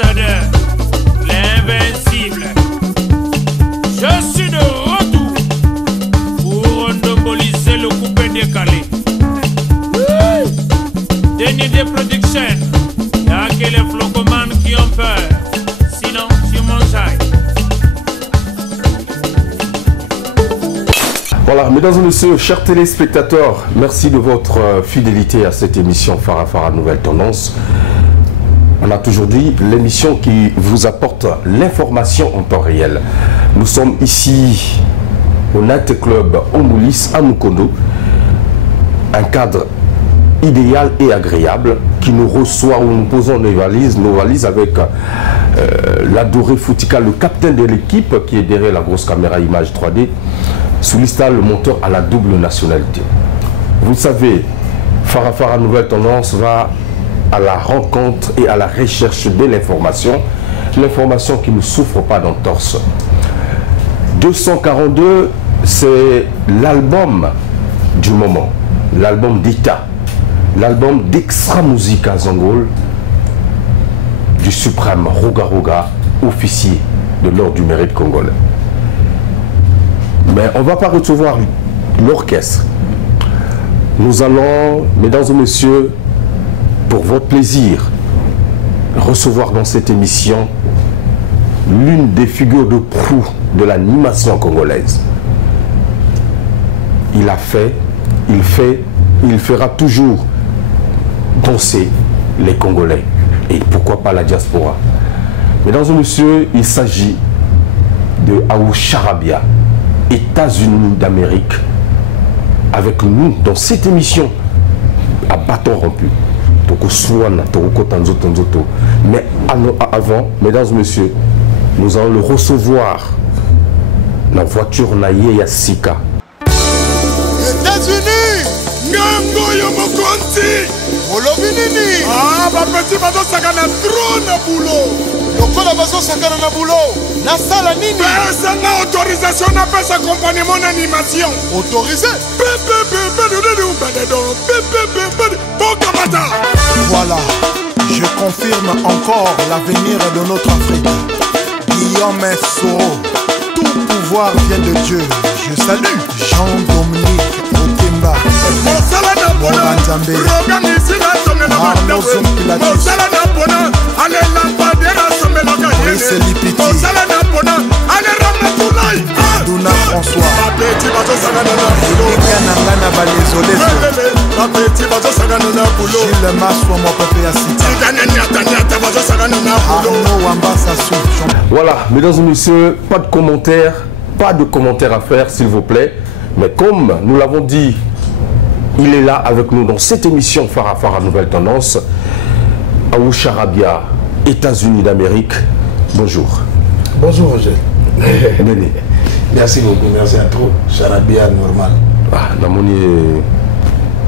l'ambassadeur, l'invincible. Je suis de retour pour endoboliser le coupé décalé. Dernier des productions, y'a que les flocomanes qui ont peur. Sinon, tu mangeailles. Voilà, mesdames et messieurs, chers téléspectateurs, merci de votre fidélité à cette émission Farafara Nouvelle Tendance. On a toujours dit l'émission qui vous apporte l'information en temps réel. Nous sommes ici au Night Club Omoulis à Mukondo, un cadre idéal et agréable qui nous reçoit où nous posons nos valises avec l'adoré Foutika, le capitaine de l'équipe qui est derrière la grosse caméra image 3D, Soulista, le monteur à la double nationalité. Vous savez, Farafara Nouvelle Tendance va à la rencontre et à la recherche de l'information qui ne souffre pas d'entorse. 242, c'est l'album du moment, l'album d'État, l'album d'Extra Musica Zangol, du suprême Roga Roga, officier de l'ordre du mérite congolais. Mais on ne va pas recevoir l'orchestre. Nous allons, mesdames et messieurs, pour votre plaisir, recevoir dans cette émission l'une des figures de proue de l'animation congolaise. Il a fait, il fait, il fera toujours danser les Congolais. Et pourquoi pas la diaspora. Mesdames et messieurs, il s'agit de Aou Charabia, États-Unis d'Amérique, avec nous dans cette émission à bâton rompu. Mais avant, mesdames et messieurs, nous allons le recevoir dans la voiture naïe Yassika. États-Unis, Ngango Yomokonti, Olovinini. Ah, ma petite bateau sakana trop na boulot. Lokola bazo sakana na boulot. Na sala nini? Pesa na autorisation na pesa accompagnement d'animation. Autorisé? Voilà, je confirme encore l'avenir de notre Afrique. Guillaume Soro, tout pouvoir vient de Dieu. Je salue Jean-Dominique Otemba, Moranzambe, Arnaud Zompilatis, Brice Lipiti, Duna François, Gilles Massoua, mon pépé à City, Arnaud Wambasassou. Voilà, mesdames et messieurs, pas de commentaires à faire, s'il vous plaît. Mais comme nous l'avons dit, il est là avec nous dans cette émission Farafara Nouvelle Tendance. Aou Charabia, États-Unis d'Amérique. Bonjour. Bonjour Roger. Merci beaucoup, merci à toi. Charabia normal. Ah, namoni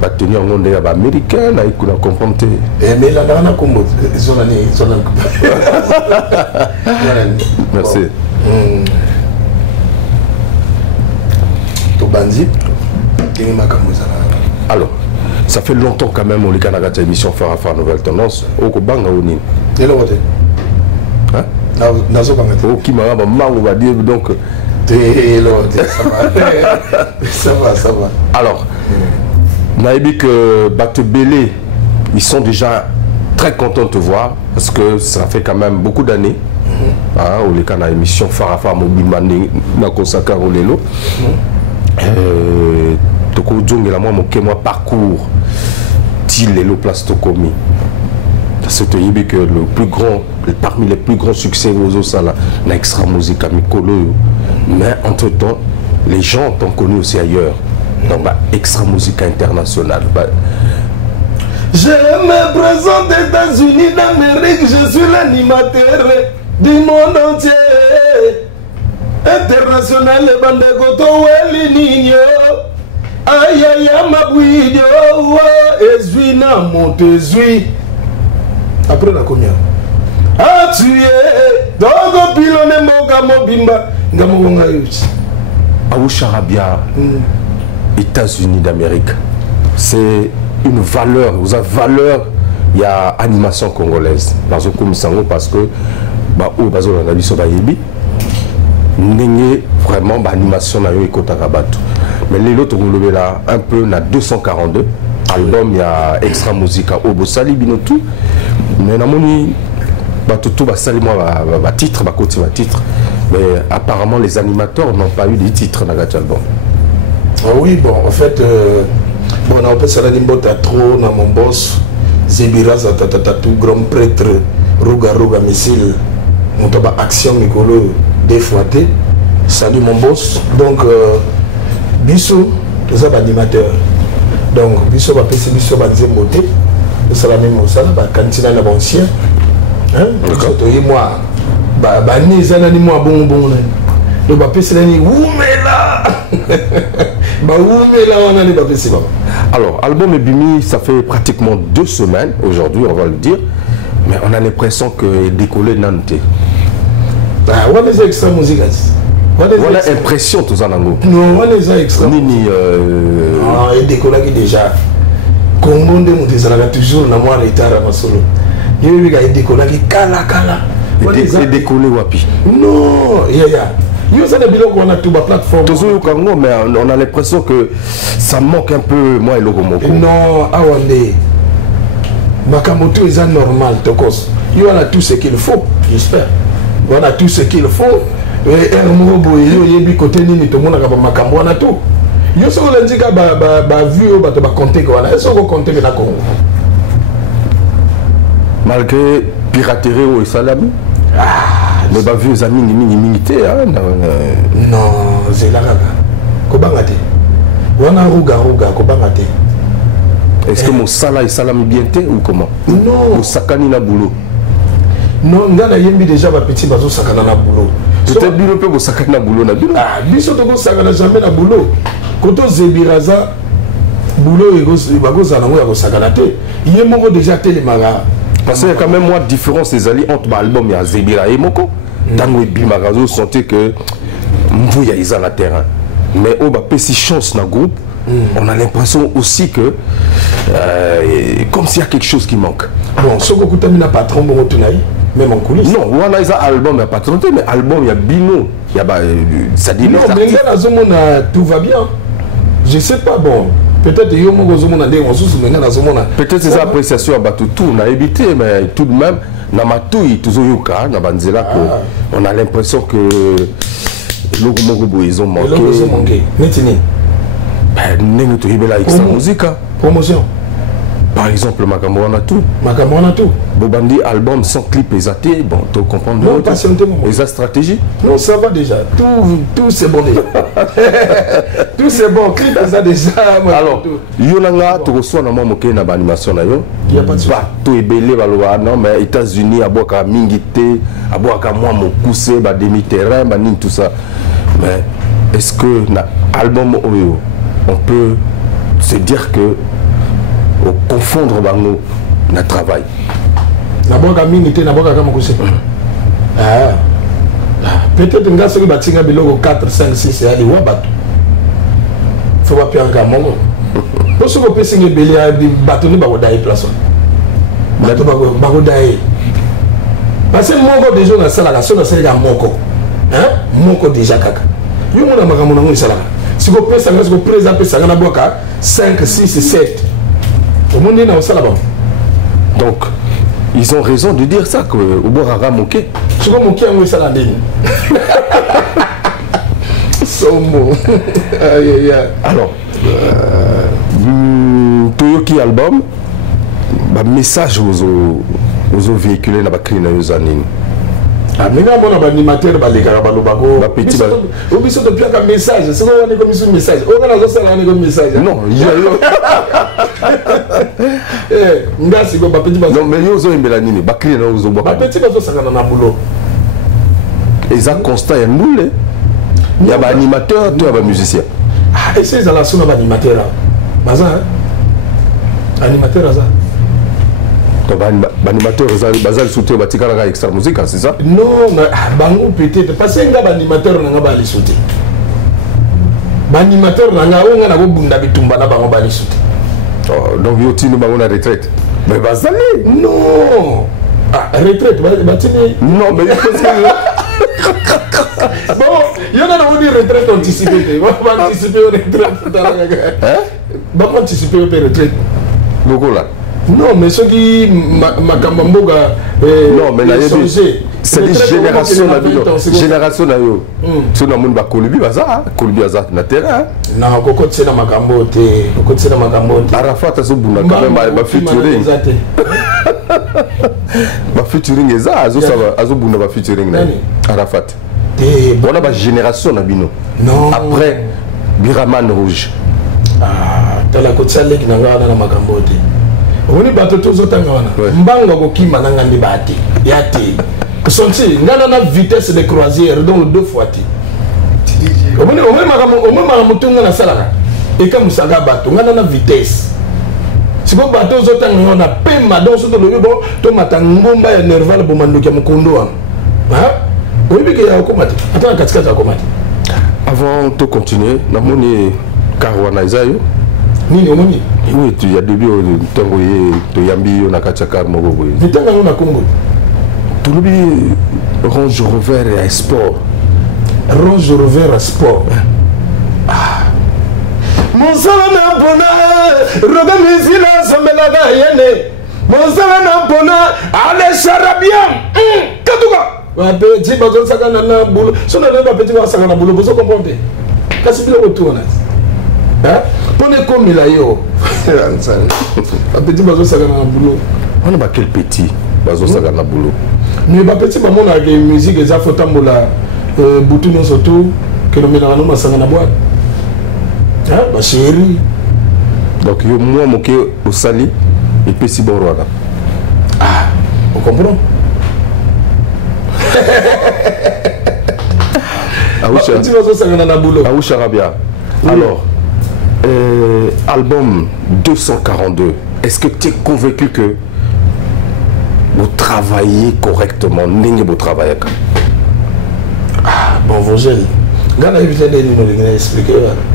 va tenir un monde américain, là, il a confronté. Mais là, on a combo. Merci. Alors, ça fait longtemps quand même, on est à la émission Farafara Nouvelle Tendance. Au Kobanga, on est. Et le côté hein? Qui m'a dit donc. Ça va. Alors, Naïbi que Batebele, ils sont déjà très contents de te voir parce que ça fait quand même beaucoup d'années. Au les canaux émission Farafara Mobimani Nakosaka Rolelo. Toko Djong et la moi parcours Tilelo Place Tokomi. C'est que le plus grand, parmi les plus grands succès aux Sala, na Extra Musica Mikolo. Mais entre temps, les gens t'ont connu aussi ailleurs. Donc, Extra Musica International. Je me présente aux États-Unis d'Amérique, je suis l'animateur du monde entier. International, le bandegoto, Weli Nino. Aïe aïe mabouidio, Ezouina Montezui. Après la combien? Ah tu es, Dogo Pilone Moga Mobimba, Ngamonga Yuchi. Aou Charabia, États-Unis d'Amérique, c'est une valeur, vous avez valeur il y a animation congolaise dans le Komisango parce que au bazo na biso ba yebi ndenge vraiment ba animation na yo ekotaka bato mais les autres on là un peu na 242 album il y a extra musica au bosali binotu mais na moni bato tout ba sali moi ba titre ba côté ba titre mais apparemment les animateurs n'ont pas eu des titres dans cet album. Ah oui, bon en fait bon on peut ça la nimbota trop na mon boss Zebira Zatatata tout grand prêtre Ruga missile on t'a action Nicolo défouetté. Salut mon boss. Donc Bissou les animateurs. Donc Bissou va passer Bissou va dire moté. C'est la même ça là cantina la ancien. Hein? Moi ni zana ni moi bon là. Donc va passer là ni oumela. Bah oumela on a les pas passer. Alors, album Ebimi, ça fait pratiquement 2 semaines, aujourd'hui, on va le dire, mais on a l'impression que décollé Nantes. Ah, on les extra musique. On a l'impression tout ça dans nous. Non, on les extra. Nini. Ah, il décollé déjà. Congo de Moutezala toujours dans moi retard à ma solo. Il y a décollé kala. Il décollé wapi? Non, ya. Yo ça des biloko on a tout la plateforme. Toujours au Congo, mais on a l'impression que ça manque un peu moi et Logomoko. Non, awande. Makamoto est normal tokos. Yo on a tout ce qu'il faut, j'espère. On a tout ce qu'il faut. Et Hermobo yo yebi côté nini tout monde a makambo on a tout. Yo so on dit que ba vu ba to ba compter quoi là. Est-ce qu'on compter na Congo? Malgré piraterie au Salam. Mais bah vieux amis minimité hein non c'est la gaga kobangate wana ruga kobangate est-ce que mon sala est salam bien ou comment non au sakani na boulot non ngana yembi déjà ba petit bazo sakana na boulot peut-être bino pe ko sakana na boulot na bino ah biso to ko sakana jamais na boulot koto zebiraza boulot et bagoza na ngo sakana te yemoko déjà télémaga parce qu'il y a quand même moi différence des alliés entre l'album et Zebira et Moko. Dans le Bimagazo, sentait que Mbouya est à la terrain. Mais au bas si chance dans le groupe, on a l'impression aussi que comme s'il y a quelque chose qui manque. Bon, ce que tu as mis un patron, même en coulisses. Non, on a un album, il n'y a pas trop, mais album, il y a Bino. Il y a ça dit non, mais tout va bien. Je ne sais pas, bon. Peut-être que peut-être ces appréciations à tout on a évité mais tout de même Namatouille toujours yuka na banzela on a l'impression que ils ont manqué. Promotion. Par exemple, Makamouana tout. Bobandi album sans clip exaté, bon, tu comprends bien. Non, patientez-moi. Et sa stratégie? Non, ça va déjà. Tout c'est bon déjà. Tout c'est bon. Clip ça déjà. Alors, Yonanga, tu reçois normalement moké na animation na yo. Il y a pas de souci. Tout est belé baloa non mais États-Unis aboka mingité, aboka moi mon poussé ba demi terrain, ba tout ça. Mais est-ce que na album Oyo, on peut se dire que confondre bango na travail na boka mingi na boka kama kuse peut-être nga soki batinga biloko 4 5 6 ali wa bato faut pas perdre mongo pour ce que pesinga beli a bato ni bako dai place bato bako dai parce que mongo déjà na sala la sala sala moko moko déjà kaka yo mona makamona ngo sala si ko pesa nga si ko presa pesa nga na boka 5 6 7. Donc, ils ont raison de dire ça, que Oborara moqué. Je vais moquer un ça la ligne. Alors, Toyoki album, message aux véhiculés dans la clé dans les années. Ah, mais quand on a un animateur, les gars, petit message. C'est quoi on est comme un message? On a un message. Non, non, mais ils ont une belle année. Bakri na uzo baka. Petit bazo sakana na boulot. Exact constat ya moule. Il y a un animateur, tu as un musicien. Ah, et c'est la sonne animateur. Baza animateur ça. Animateur bazal soutien batika la extra musique c'est ça? Non, bango peut-être parce que nga animateur nga bali soutien. Animateur nga on nga na bunda bitumba na bango bali soutien. Donc yo tinu bango na retraite. Mais bazali. Non. Ah, retraite, non, mais bon, il y en a qui disent retraite anticipée. On va anticiper aux retraites. On va anticiper aux retraites. Non, mais ceux qui Makamamboga. Non, mais c'est des générations. Génération na yo. Si on a mon Kolubi baza, Kolubi baza na terrain. Non, Koko tsena Makambo te, Koko tsena Makambo te. Arafat azo buna quand même ba featuring. Ba featuring eza azo buna ba featuring na. Arafat. On a ba génération na bino. Non. Après Biraman Rouge. Ah, t'as la côte salée qui n'a pas dans Makambo te. On est bateau tous autant wana. Mbanga ko kima nanga ndi bati. Yati. Sonti, ngana na vitesse de croisière donc 2 fois ti. Au moins mutunga na salaka. Et comme ça ga bateau, ngana na vitesse. Si bon bateau autant on a pema donc sur le bon, to matangomba ya nerval bo mandoki ya mukondo wa. Hein? Oui bi ke ya komati. Attends katika za komati. Avant de continuer, namoni Karwana Isayo. Nini omoni? Oui, tu y a début tango ye to yambi yo na kachaka mogo boy. Vitanga na Congo. Tulubi Range Rover et Sport. Range Rover Sport. Mon salon bona, roga misila samelaga yene. Mon salon bona, ale charabia. Katuka. Wa petit bazo sakana na boulot. Sona na petit ba sakana boulot, vous comprenez? Kasi bila retourna. Hein? Pone comme la yo. Petit bazo sakana na boulot. On a quel petit bazo sakana na boulot. Mais ba petit ba mona ke musique eza fotambola butu no surtout que le mélange no masanga na boîte. Ah, ma chérie. Donc yo moi moké au sali et puis si bon roi. Ah, on comprend. Aoucha. Tu vas sakana na boulot. Aoucha Rabia. Alors album 242. Est-ce que tu es convaincu que vous travaillez correctement? Vous travaillez. Ah, bon, Vogel.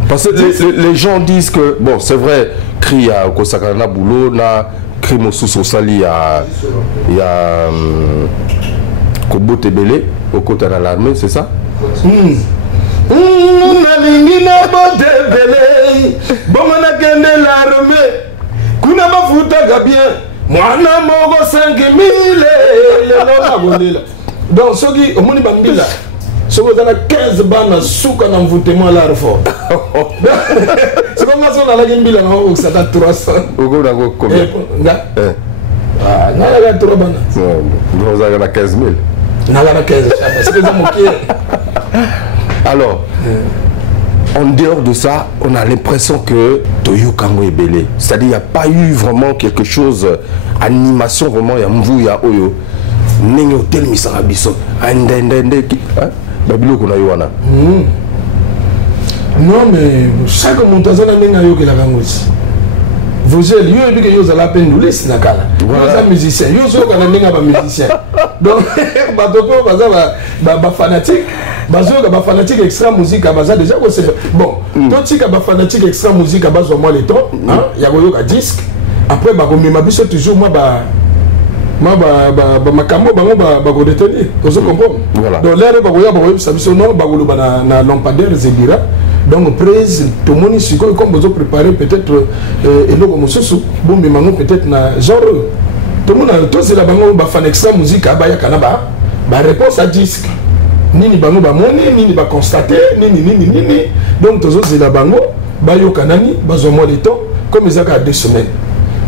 Parce que les gens disent que, bon, c'est vrai, cri à Kosakana Boulot, na cri Mossous Sali, il y a Kobo Tebele, au côté de l'armée, c'est ça? Donc, ceux qui ont mis Bambila, ceux qui ont 15 bandes sous un envoûtement à l'art fort. C'est comme ça qu'on a la Gambila, ça a 300. Combien? Ah, non, il y a 3 bandes. Vous avez 15 000. Non, il y a 15 000. Alors, en dehors de ça, on a l'impression que Toyo Kango est belé. C'est-à-dire qu'il n'y a pas eu vraiment quelque chose, animation vraiment, il y a Mvou, il y a Oyo. Nengo tel misarabiso. Babilo qu'on a eu. Non, mais chaque montazana n'a eu que la gangousi. Vous avez dit que vous avez la peine de laisser la cala. Vous êtes musicien. Vous êtes musicien. Donc, vous êtes fanatique. Vous fanatique extra musique à base déjà. Bon, toi, tu es fanatique extra musique à base de moi les temps. Il y a un disque. Après, je suis toujours moi. Makambo bango retenir. Vous comprenez? Donc là, na lampadaire Zebira. Donc prise tout le monde ici comme vous préparez peut-être et le comme ça bon mais maintenant peut-être na genre tout le monde tout c'est la bango ba fan extra musique abaya kanaba ba réponse à disque nini bango ba moni nini ba constater nini donc tous c'est la bango ba yo kanani ba zo mois de temps comme ça à 2 semaines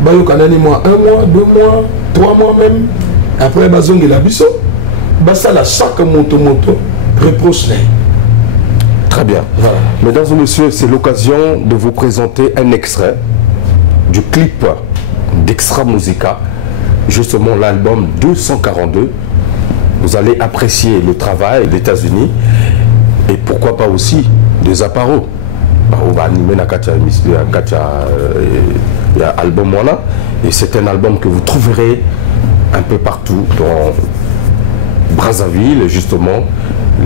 ba yo kanani mois 1 mois 2 mois 3 mois même après ba zongi la biso ba ça la chaque moto reproche. Très bien. Voilà. Mesdames et messieurs, c'est l'occasion de vous présenter un extrait du clip d'Extra Musica, justement l'album 242. Vous allez apprécier le travail des États-Unis et pourquoi pas aussi des appareils. On va animer album voilà. Et c'est un album que vous trouverez un peu partout dans Brazzaville, justement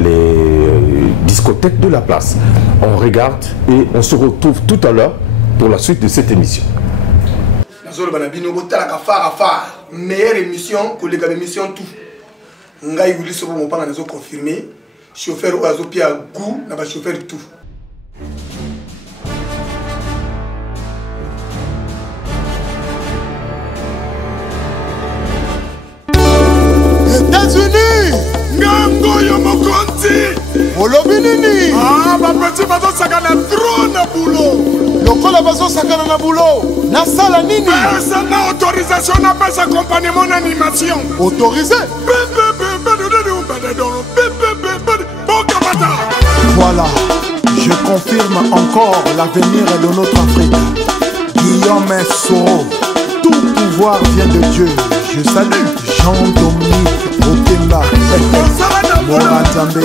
les discothèques de la place. On regarde et on se retrouve tout à l'heure pour la suite de cette émission. Azolo Banabino, Botala Fara, meilleure émission que les émissions tout. Ngai Willy Sobo mon parent nous confirmé. Chauffeur Oazo Pia Gou, n'a pas chauffeur tout. États-Unis, Ngango Yomokonti, Olobinini. Ah, ma petit bateau sakana trop na boulot. Lokola bateau sakana na boulot. Na sala nini? Personne n'a autorisation n'a pas accompagné mon animation. Autorisé? Voilà, je confirme encore l'avenir de notre Afrique. Guillaume Soro, tout pouvoir vient de Dieu. Je salue Jean-Dominique Okemba, Morazambe,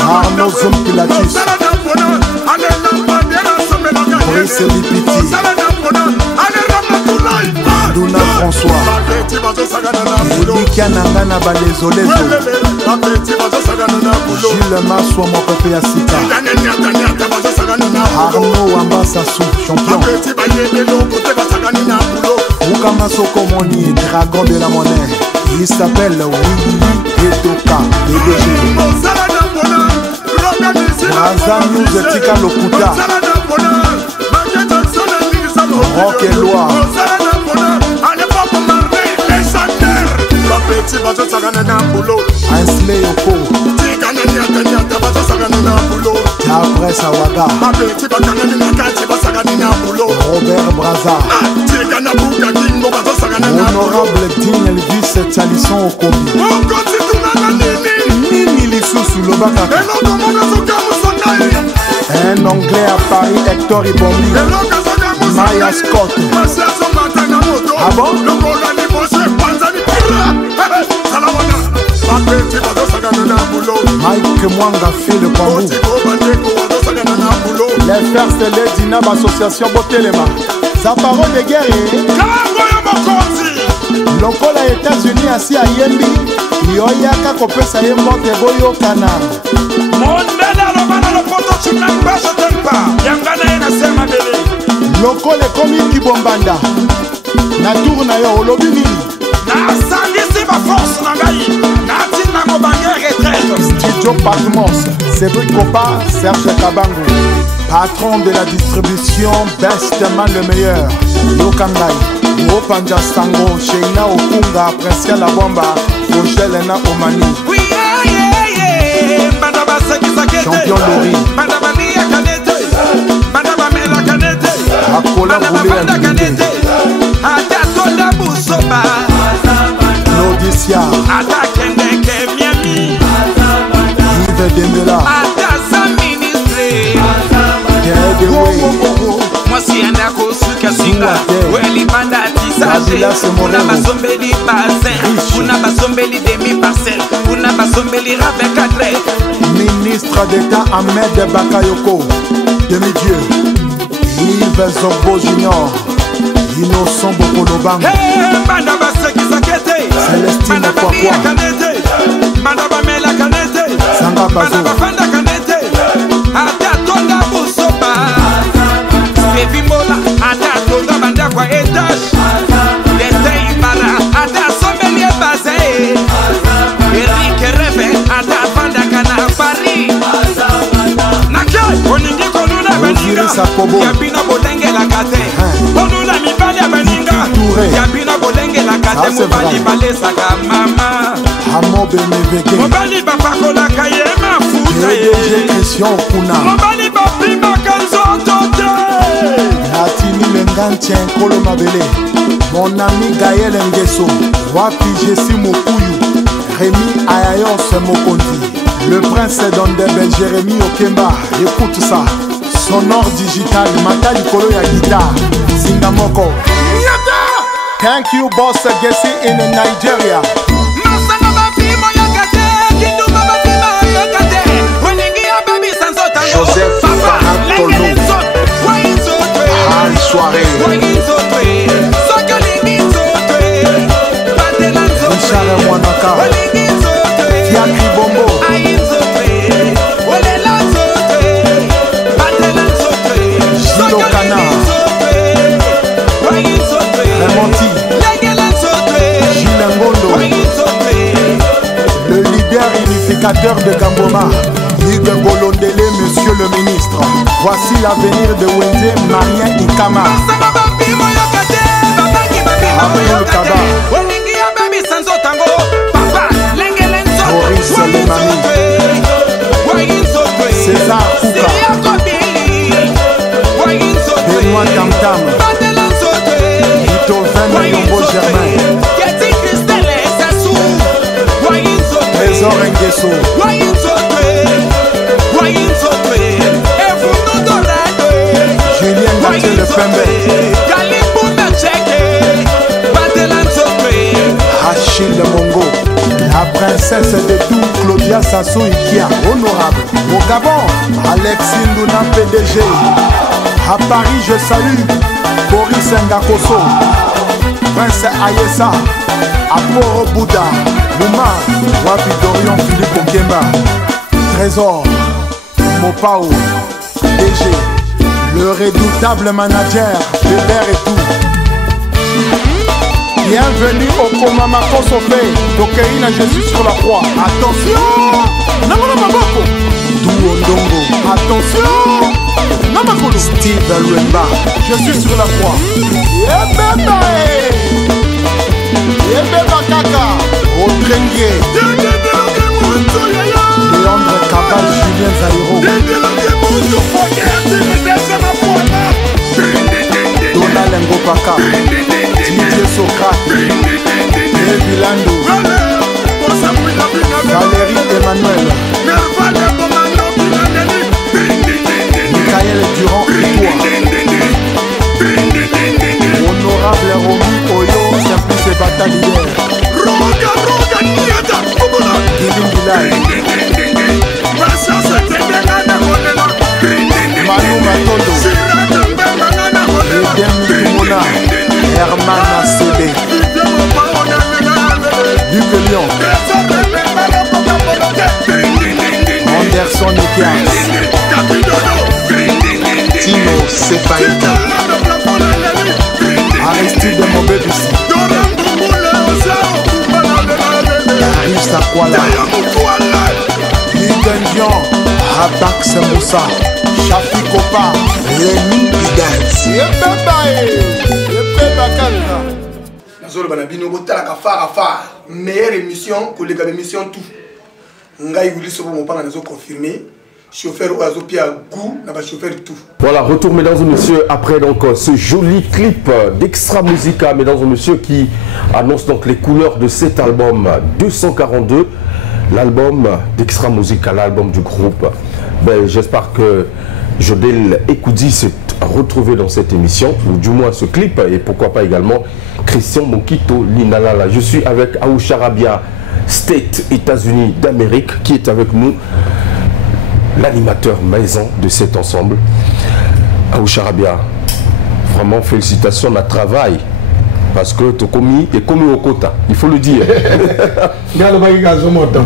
Arnaud Zompilatus, Brice Lipiti, Duna François, Elika Nangana Balezolezo, Gilles Massoua Mopepe Asika, Arnaud Ambassasou, champion, Oukama Sokomoni, dragon de la monnaie. Il s'appelle Willy Etoka, DDG. Raza News Tika Lokuta, Rock et Loire, Ainsley Yoko, Tabre Sawaga, Robert Braza, Honorable Dean Elvis Talisson Okobi, Nini Lissoussou Lobaka, un Anglais à Paris, Hector Ibombi, Maya Scott. Ah bon? Mike Mwanga fait le bambou. Les First Lady Nab Association Botelema. Sa parole de guerre. Lokola États-Unis assis à Yembi. Yoyaka kopesa ye mote boyo kana. Mondela lobana le poto tu n'as pas je t'aime pas. Yangana ena sema bele. Lokola komi kibombanda. Na tour na yo olobi nini? Na sangisi ma force na ngai. Na tina mo bange retraite. Studio Patmos, Cédric Kopa, Serge Kabango. Patron de la distribution Bestman le meilleur. Yokangai. Opanja Sango, Sheina Okunga, Prescal La Bomba, Rogelena Omani. Champion Lori. Akola Boulé Alimité. Claudicia. Yves Dembela. Moi si andako suka singa weli banda tisage una basombeli basin una basombeli demi parcelle una basombeli avec cadre. Ministre d'État Ahmed Bakayoko, demi-dieu Yves Zombo Junior, Innocent Bokoloban, banda baseki sakete Célestine Kwakwa, banda bamela kanete Sanga banda Bazo, bafanda kanete ata tonda busoba Vimola, ata tonga banda kwa etage. Destin Ibara, ata sommelier basé. Eric Reve, ata banda kana Paris. Nakai, oningi konuna baninga. Yabina bolenge la kate. Konuna mibali ya baninga. Yabina bolenge la kate. Mubali bale saka mama. Hamobe Mevege, Mubali bapakola kaye mafuta. DDG Christian Kuna, Mubali bapima kanzotote. Atini Lengantien Kolo Mabele, mon ami Gaël Nguesso, Wapi Jessi Mokuyu, Rémi Ayayos Mokondi, le prince d'Ondebe Jérémy Okemba, écoute ça, sonore digital, Matali Kolo ya guitare, Zingamoko. Thank you boss Gessi in Nigeria. Joseph Farantolo, Harry Soirée, Richard Mwanaka, Fiakri Bombo, Gilo Kana, de Gamboma, Ligue Bolondele, monsieur le ministre. Voici l'avenir de Wende Marien Ikama. Abdul Kaba, Maurice Lemami, César Kouka, Benoît Tamtam, Vito Vene Yombo Germain, Trésor Nguesso, Julien Gauthier Le Pembe, Achille Mongo, la princesse de tout, Claudia Sassou Ikia, honorable. Au Gabon, Alexis Luna PDG. À Paris, je salue Boris Ngakoso, Prince Ayesa, Aporo Bouddha, Mouma, Wapi Dorion Philippe Okemba, Trésor, Mopao, DG, le redoutable manager, Weber et tout. Bienvenue au Komamako Sofé, Dokeina Jésus sur la croix. Attention, Namana Mabako, Douondongo. Attention, Namakolo. Steve Lwemba, je suis sur la croix. Yebeba, Yebeba Kaka, Otrengue, Léandre Cabal, Julien Zairo, Donald Ngopaka, Didier Socrate, Evilando, Valérie Emmanuel, Michael Durand Itoua, honorable Romy Oyo, Simplice Batalière, Guilim Bilal, Manu Matondo, Edem Kimona, Herman Acebe, Luc Lyon, Anderson Ekias, Tino Sefaïta, Aristide Mobebisi, Darius Sakwala, Ligendion, Rabax Moussa, Shafi Kopa, Rémi Bidans. Nazolo banabino botalaka fara meilleure émission que les émissions tout. Ngai wuli sobo mopanga nazo confirmer. Chauffeur oiseau pia goût na ba chauffeur tout. Voilà, retour mesdames et messieurs après donc ce joli clip d'Extra Musica mesdames et messieurs qui annonce donc les couleurs de cet album 242, l'album d'Extra Musica, l'album du groupe. Ben, j'espère que Jodel Ekoudi s'est retrouvé dans cette émission, ou du moins ce clip, et pourquoi pas également Christian Mokito Linalala. Je suis avec Aoucha Rabia, State, États-Unis d'Amérique, qui est avec nous, l'animateur maison de cet ensemble. Aoucha Rabia, vraiment félicitations à travail, parce que tu es commis au quota, il faut le dire.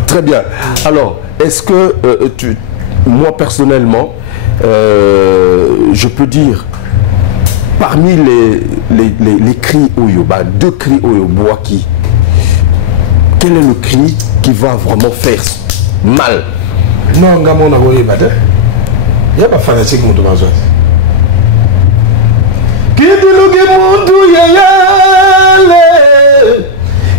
Très bien. Alors, est-ce que moi personnellement, je peux dire, parmi les cris Oyo, deux cris Oyo, Boaki, quel est le cri qui va vraiment faire mal? Non, Gamon a voyé battre. Il n'y a pas fanatique mon tomazo. Qui dit le monde yayale,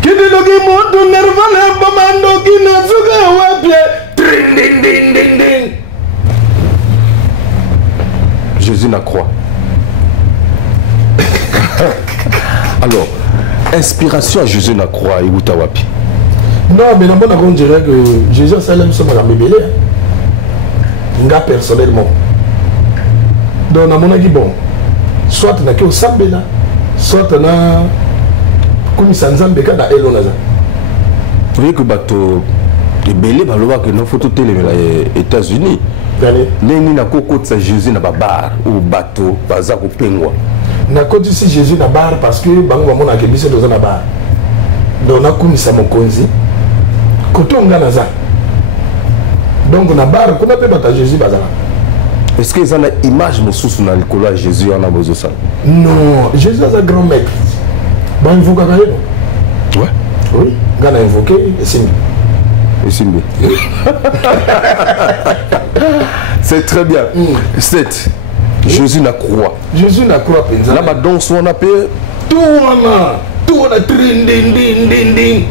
qui dit le monde nervale, bamando qui ne zuga wapie, ding ding ding ding ding. Jésus n'a croix. Alors, inspiration à Jésus n'a croix et Utawapi. Non, mais on dirait que Jésus a salé sur ma bébé. Nga personnellement. Donc, on a dit bon, soit on a que au Sambela, soit on a comme Sanzambeka dans Elonaza. Vous voyez que bateau de Belé, que nos photos télé les États-Unis. Mais ni na koko de Jésus na bar ou bateau, bazar ou pengwa. Na côté si Jésus na bar parce que bango mona ke biso dans na bar. Donc na kumisa mokonzi. Kotonga naza. Donc na bar kuna pe bata Jésus bazala. Est-ce que ça na image mosusu na likolo Jésus en a besoin ça? Non, Jésus est un grand maître. Bon invoquer. Ouais. Oui, gana invoquer et c'est Simbi. C'est très bien. 7. Jésus n'a croix. Jésus n'a croix. Là, ma danse, on a payé. Tout on a trinding.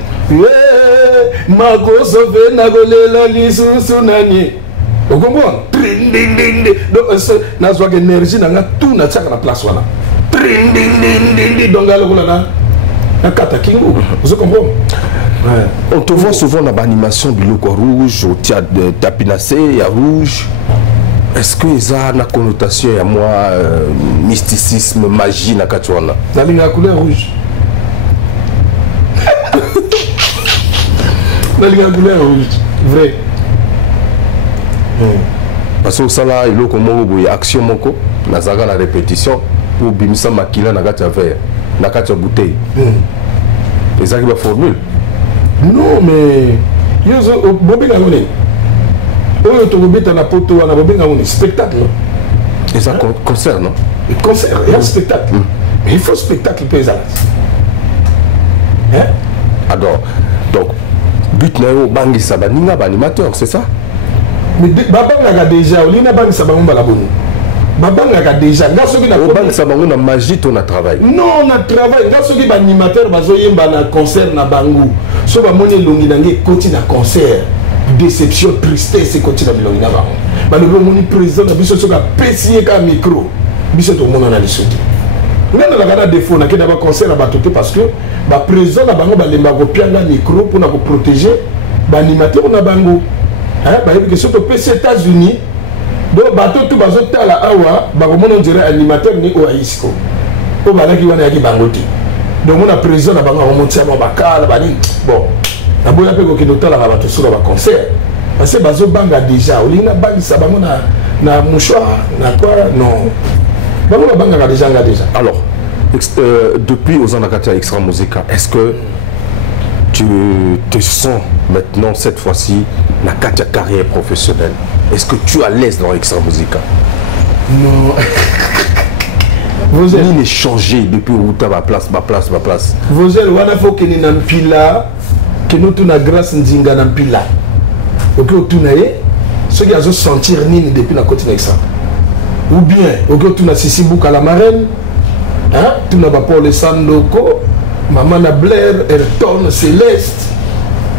Mako sauvé na golela lisusu nani. Vous comprenez? Trinding. Donc, na zoa énergie na tout na tchaka na place wana. Trinding. Donc, là, na kata kingu. Vous comprenez? Ouais. On te voit souvent dans l'animation du logo rouge, au théâtre de Tapinacé, il y a rouge. Est-ce que ça a une connotation à moi, mysticisme, magie, na kachwana? La ligne à couleur rouge. La ligne à couleur rouge. Vrai. Parce que ça là, il y a action moko, na zaga la répétition, pour bimisa makila na kacha verre, na kacha bouteille. Et ça qui va formule. Non, mais Bobby Gamouni. Oyo Togobita na poto na Bobby Gamouni. Spectacle. Et ça concert, non? Concert, il y a un spectacle. Mais il faut spectacle paysan. Hein? Alors, donc, but na yo bangi sabaninga ba animateur, c'est ça? Mais Babanga déjà, Olina bangi sabango la bonne. Babanga déjà, ngaso bi na bangi sabango na magie ton a travail. Non, on a travaillé. Ngaso bi ba animateur bazo yemba na concert na bangu. So ba moni longi nange koti na concert. Déception, tristesse koti na longi na bangu. Ba le moni président na biso so ka pesier ka micro. Biso to mona na lisoti. Nana la gada défaut na ke na ba concert na batoto parce que ba président na bango ba lemba ko pianga micro pour na ko protéger ba animateur na bango. Hein, ba yebike so to pesi États-Unis. Donc bateau tout bazo tala awa ba comment on dirait animateur ni oaisco o ba laki wana yaki bangoti donc on a président na bango on monte ba kala ba ni bon na boya pe ko kino tala ba bateau sur ba concert parce que bazo banga déjà o lina bangi sa bango na mouchoir na quoi non bango ba banga déjà. Alors depuis aux Anakatia Extra Musica, est-ce que tu te sens maintenant cette fois-ci la Katia carrière professionnelle? Est-ce que tu es à l'aise dans Extra Musica? Non. Vous avez changé depuis où tu as ma place. Vous avez wanafo que ni nampila que nous tu na grâce ndinga nampila. Ok tu na ye ceux qui ont sentir nini depuis la côte Extra. Ou bien ok tu na Sissi Bouka la marraine, hein? Tu na ba Paul Sandoko, Maman na Blair, Ayrton Céleste,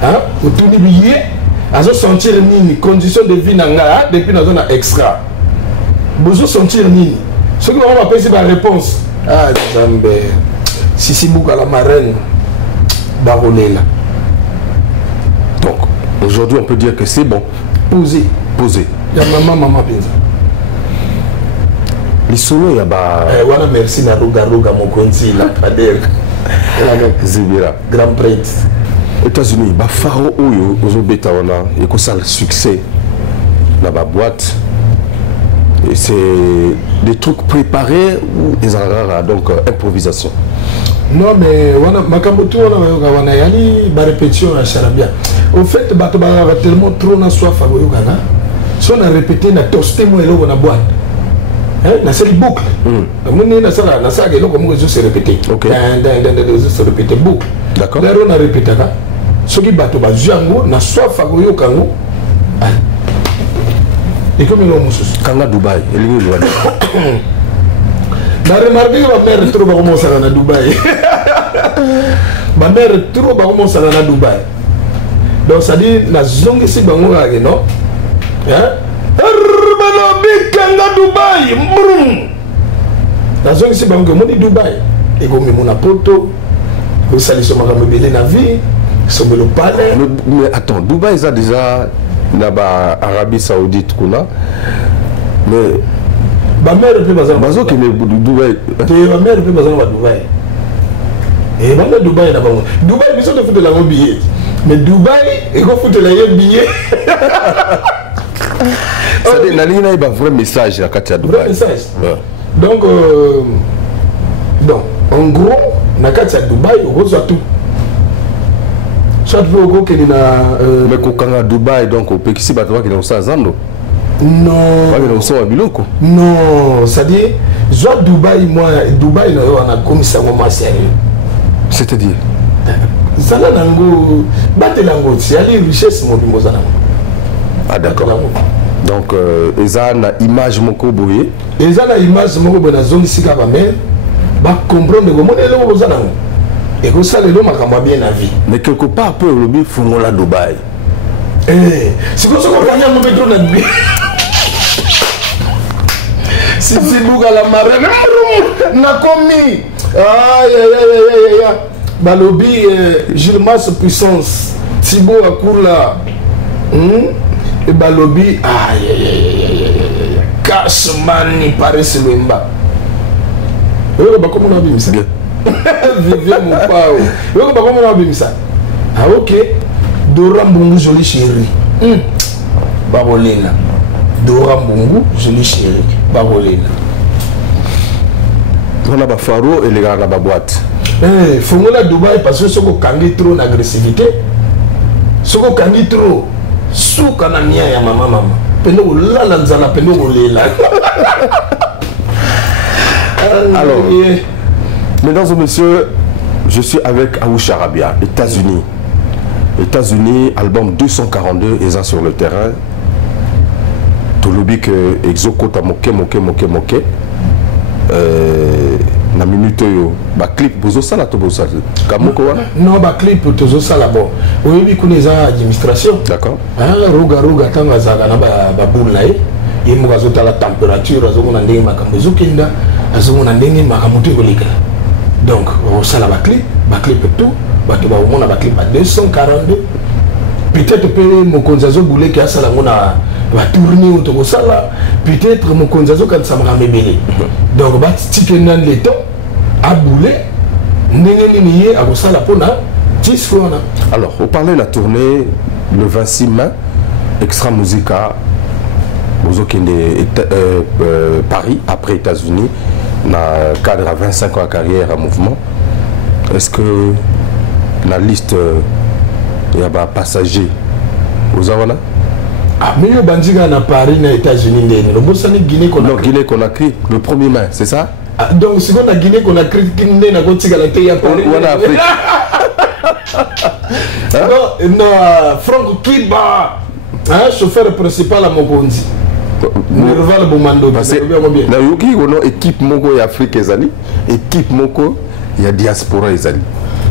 hein? Ou tu ni billet. À sentir nini condition de vie nanga depuis dans zone extra. Besoin sentir nini. Ce qui va m'appeler c'est la réponse. Ah Zambé. Sissi Bouka la marraine. Barolela. Donc aujourd'hui on peut dire que c'est bon. Posé. Il y a maman Pinza. Les solos il y a ba. Wana merci na Ruga mon konzi la padel. Zibira. Grand prêtre. États-Unis, bah Faro Oyo, Ozobeta wana, et que ça le succès dans la boîte. Et c'est des trucs préparés ou des erreurs, donc improvisation. Non mais wana makambotu wana yali ba répétition à charabia. Au fait bato ba tellement trop na soif à yoga na. Si on a répété na toasté mo elo na boîte. Hein, na cette boucle. Moni na sala na saga elo comme je se répéter. OK. Se répéter boucle. D'accord. Là on a répété là. Soki bato ba jango na soif agoyo kango. Et comme il a Kanga Dubaï, il est loin. Na remarqué ma mère trop ba commencer na Dubaï. Ma mère trop ba commencer na Dubaï. Donc ça dit na zongi si bango ga non. Hein? Herbano bikanga Dubaï. Mbrum. Na zongi si bango moni Dubaï. Et comme mon poto, vous salissez sur ma mobile na vie. Mais attends, Dubaï ça déjà là-bas Arabie Saoudite kuna. Mais ma mère peut pas bazo qui est Dubaï. Ma mère peut pas Dubaï. Et ma mère Dubaï là-bas. Dubaï ils ont fait la billet. Mais Dubaï ils ont fait la billet. Ça dit la ligne il y a un vrai message à Katia Dubaï. Vrai message. Donc en gros na Katia Dubaï on reçoit tout. Mais quand à Dubaï, donc au Pékissi, tu vois qu'il y a un zando. Non. Non, c'est-à-dire, Dubaï, moi, Dubaï, on a commis ça, moi, sérieux. C'est-à-dire zala nango batelango ti ali richesse mobimbo zala. Ah d'accord. Donc eza na image moko boye. Eza na image moko boye na zone sika ba mais ba comprendre ko monelo ko zala nango. Et que ça le lo makamwa bien na vie. Mais quelque part peu lobi fungola Dubaï. Eh, c'est comme ça qu'on gagne mon métro na Dubaï. Si buga la marée na komi. Aïe aïe aïe aïe. Balobi Gilmas puissance Thibaut Akoula et Balobi aïe Cashman paraît Lemba. Comment on a vu ça? Vivien mon pao. Comment on a vu ça? Ah ok. Dora Mbungu joli chéri. Babolela. Dora Mbungu joli chéri. Babolela. On a ba faro et les gars na ba boîte. Eh, fongola Dubaï parce que ce qu'on kangi trop d'agressivité, ce qu'on kangi trop, sous kanamia ya maman. Peno la lanzana peno lela. Alors, mesdames et messieurs, je suis avec Aouche Arabia, États-Unis. États-Unis, album 242, et ça sur le terrain. Tolobi que Exoko ta moke. Na minute yo ba clip bozo sala to bozo sala kamoko wana non ba clip tozo sala bon oyebi kuneza administration d'accord ruga tanga zaga na ba bula ye mo azota la température azomona ndenge makambo ezokenda azomona ndenge makambo to kolika donc on sala ba clip tout bato ba omona ba clip à 242 peut-être pe mokonzi azobule ki asala ngona va tourner autour de ça là peut-être mon konzazo quand ça m'a mébélé donc va tirer dans le temps à bouler n'engeni à ça la pona 10 fois. Alors vous parlez de la tournée le 26 mai Extra Musica vous Paris après États-Unis dans cadre à 25 ans de carrière à mouvement. Est-ce que la liste il y a des passagers vous avez là? Ah, mais il y a un Paris, aux États-Unis, Guinée Conakry. Non, Guinée Conakry, le 1er mai, c'est ça? Ah, donc, si on a Guinée Conakry, on a Paris. Non, Franck Kiba, chauffeur principal à Mokondi. Nerval Boumando. Parce que, on a équipe Moko et Afrique et Zali, équipe Moko, il y a diaspora et Zali.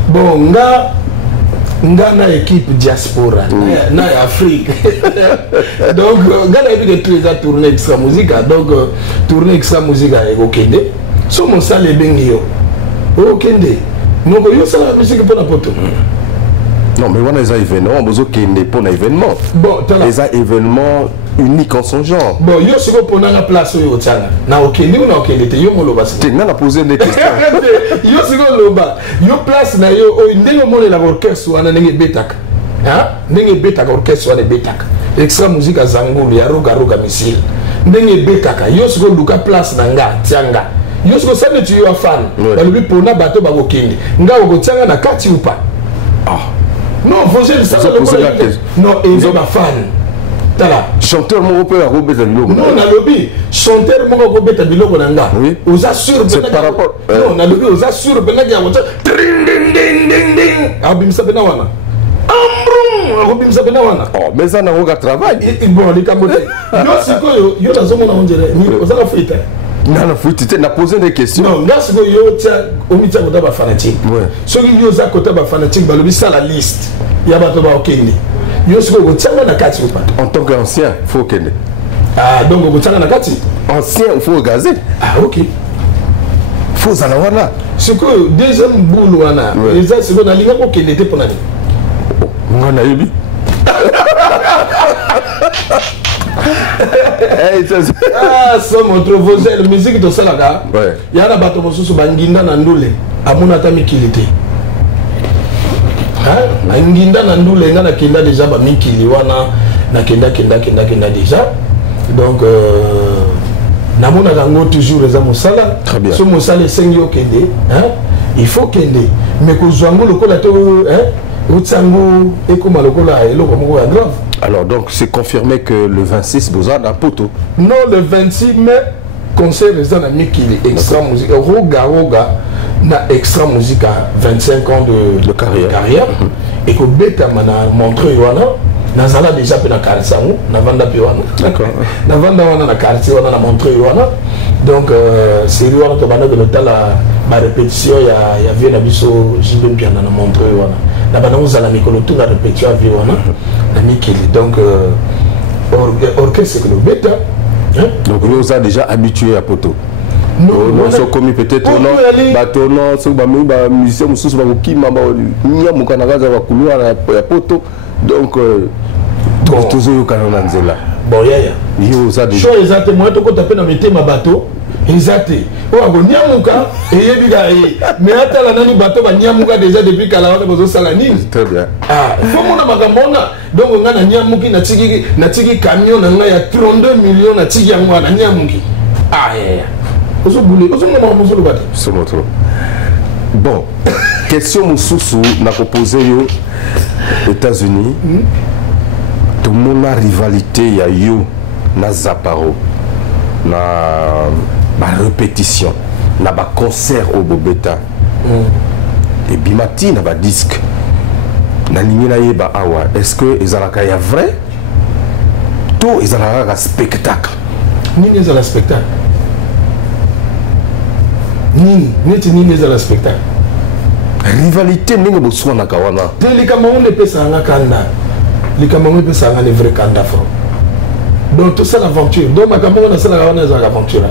Bon, Ngana équipe diaspora na Afrique donc Ngana équipe de tous les tournées Extra Musica donc tournée Extra Musica et okende so mon sale bengi yo okende non yo ça la musique pour la poto non mais on a des événements besoin kende pour un événement bon des événements uniques en son genre bon yo siko pour na place yo tanga na okende ou na okende te yo molo basi tu n'as posé des questions yo siko loba yo place na yo o ndenge mole la orchestre wana ndenge betaka ndenge betaka orchestre wana betaka Extra Musica zangulu ya roga missile ndenge betaka yo siko luka place na nga tianga yo siko sane tu yo fan balobi pona bato bakokende nga okotianga na kati ou pas non faut je ça non ils ont ma fan tala chanteur mon peut robeta biloko non na lobby chanteur mon robeta biloko nanga aux assure par rapport non na lobby aux assure benanga ya moto ding ding abimsa bena wana ambrum abimsa bena wana oh mais ça na roga travail bon les camote yo siko yo na zomo na onjere ni ozala fuite na fuite na poser des questions non nga siko yo tia omita kota ba fanatique soki yo za kota ba fanatique ba lobby ça la liste ya bato ba okende yo siko ko tsanga na kati ou pas en tant qu'ancien faut kende donc ko tsanga na kati ancien il faut gazer ok faut zala wana siko deuxième boule wana les gens siko na linga ko kende te pona ni ngana yebi ça montre vos ailes musique de salaka ya na bato mosusu banginda na ndule amuna ta mikilité nginda na ndule nga na kenda déjà ba mikili wana na kenda déjà donc namona kango toujours eza mosala so mosala esengi okende il faut kende mais kozwango lokola to utsango ekoma lokola eloko moko ya grave. Alors donc c'est confirmé que le 26 Bozard à Poto. Non, le 26 mai concert les amis qui extra musique roga na extra musique à 25 ans de carrière et que beta mana montré wana nazala déjà pe na quartier na vanda pe wana d'accord na vanda wana na quartier wana na montré wana donc c'est lui wana to bana de l'hôtel la répétition ya vient na biso JB bien na montré wana na bana uzala mikolo tout la répétition vient wana na mikili donc orchestre que le beta donc nous a déjà habitué à poto. Non, so commis peut-être non bateau non so ba mi ba musicien mususu ba kokima ba nya mukanagaza ba kulwa ya poto donc tozo yo kana na nzela bon yaya yo ça déjà cho exacte moi to ko taper na métier ma bateau exacte o ago nyamuka eyebiga mais atala nani bateau ba nyamuka déjà depuis kala wana bozo sala nini très bien faut mona makamona donc ngana nyamuki na tiki camion na nga ya 32 millions na tiki yango na nyamuki yaya bon, question Moussousou n'a proposé aux États-Unis. Tout le monde a rivalité, il y a eu na Zaparo, na répétition, na concert au Bobeta. Et Bimati na disque. Na ligne na yeba awa. Est-ce que ils ont la vrai? Tout ils ont un spectacle. Ni ils ont un spectacle. Nini nini za spectacle rivalité ningo boswana kawana te likamon de pesa nga kanda likamon pesa nga le vrai kanda fro donc tout ça l'aventure donc makamon na sala kawana za aventure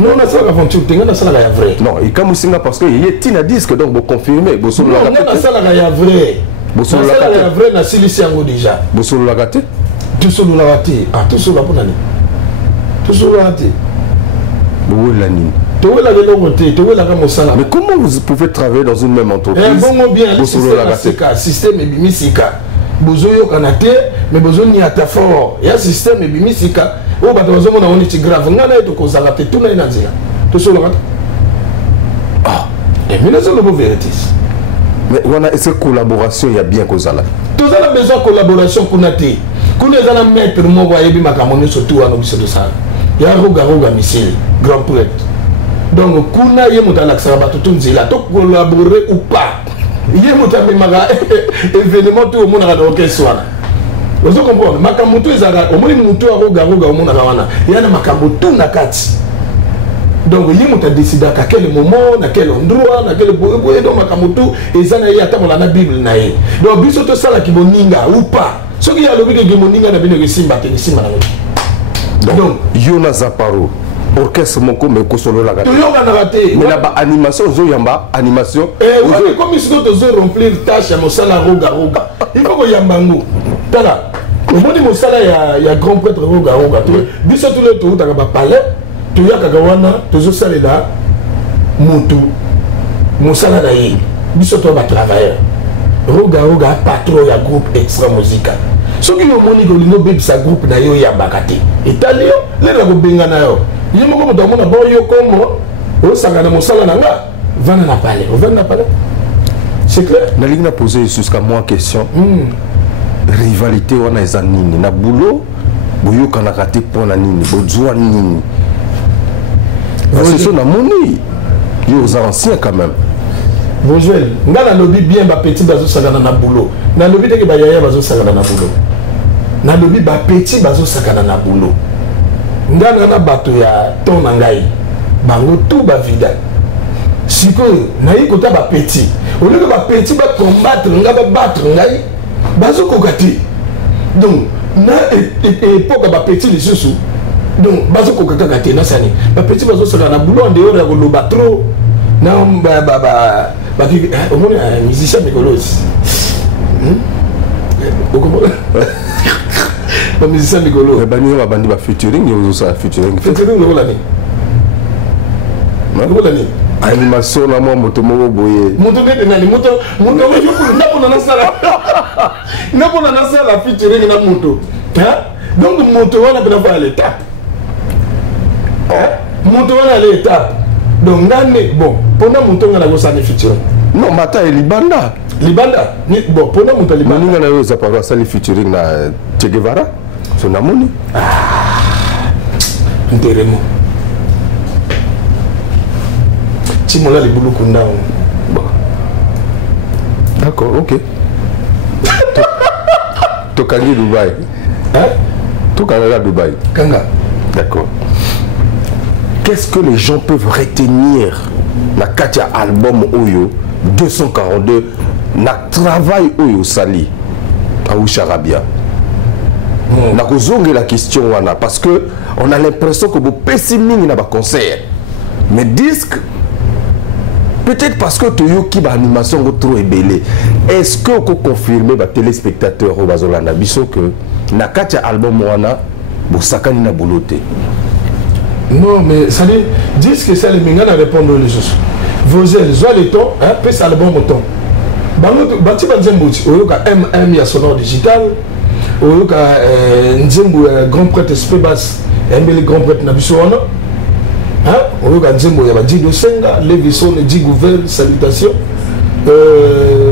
non na sala aventure tenga na sala ya vrai non et comme singa parce que il est tina disque donc vous confirmer bosolo la non na sala ya vrai bosolo la ya vrai na silisi yango déjà bosolo la gâté tout solo la gâté tout solo la ponani tout solo la gâté bo la nini. Mais comment vous pouvez travailler dans une même entreprise? Bon, bien, le système est bimisika. Bozoyo kanate, mais besoin n'y a ta fort. Il y a un système est bimisika. Oh, bah, on est grave. On a été conservé tout le monde. Tout sur le et mais c'est le vérité. Mais on a cette collaboration, il y a bien cause là. Tout ça a besoin de collaboration qu'on a été. Qu'on est à mettre mon voyage, ma camonne surtout à nos de ça. Il y a un roga missile, grand prêtre. Donc, kuna ye muta laksaba tout nzela to collaborer ou pas. Ye muta me maga événement tout le monde a donc soir. Vous comprenez? Makamutu ezara au moins mutu a roga au monde wana. Ya na makamutu na kati. Donc ye muta décider à quel moment, à quel endroit, à quel boye donc makamutu ezana ya ta na Bible na ye. Donc biso to sala ki boninga ou pas. Ce qui a le but de moninga na bino simba te simba na. Donc Yona Zaparo orchestre moko mais kosolo la gâte. Mais là-bas animation zo yamba animation. Oui, comme ils sont tous remplir tâche à mosala roga. Il faut que yambango. Tala. Au moins de mosala ya grand prêtre roga. Biso tous les tours dans palais. Tu ya kagawana tous sala là. Mutu. Mosala na yi. Biso to ba travailleur. Roga patron ya groupe extra musical. Ce qui est moni golino bib sa groupe na yo ya bakate. Italien les la benga na yo. Il y a un moment où il y a un palais. C'est clair. Je vais poser jusqu'à moi une question. Rivalité, on a des nini. Na boulot, boyo kanakate pour na nini. Bodzwa nini. C'est ça, na moni. Il y a aux anciens quand même. Bonjour. Ngana lobby bien ba petit bazo sagana na boulot. Na lobby te ke ba yaya bazo sagana na boulot. Na lobby ba petit bazo sagana na boulot. Ngana na bato ya ton ngai bango tout ba vida siko na yi kota ba petit au lieu ba petit ba combattre nga ba battre ngai bazo kokati donc na époque ba petit les sous donc bazo kokati na sani ba petit bazo sala na boulot en dehors ya ko loba trop na ba ki au moins musicien Nicolas ba musicien Nicolas ba bani ba bandi ba featuring yo zo featuring lo la ni ni animation na mo moto mo boye moto de nani moto yo na na sala featuring na moto donc moto wana bina fa l'étape moto wana l'étape donc nani bon pendant moto ngana go sa featuring non mata e libanda ni bon pendant moto libanda ninga na yo za parwa sali featuring na Che Guevara so na moni interemo Timola les boulot kunda. D'accord, ok. Tokani Dubaï. Hein? Tokanga Dubaï. Kanga. D'accord. Qu'est-ce que les gens peuvent retenir na Katia album Oyo 242 na travail Oyo Sali à Oucharabia? Na kozonge la question wana parce que on a l'impression que vous pessiming na ba concert. Mais disque peut-être parce que Toyoki ba animation trop ébélé. Est-ce que vous confirmez ba téléspectateurs au bazolanda biso que na Katia album wana bu sakani na bolote? Non, mais ça dit, disent que c'est les mingans à répondre les choses. Vos ailes, soit les tons, hein, puis ça le bon bouton. Bati Banzembouti, au lieu M1, il y a sonore digital, au lieu Nzembo, grand prêtre Spébas, le grand prêtre Nabissouana, au lieu Nzembo, il y a Dido Senga, Lévisson, Digouvel, salutations,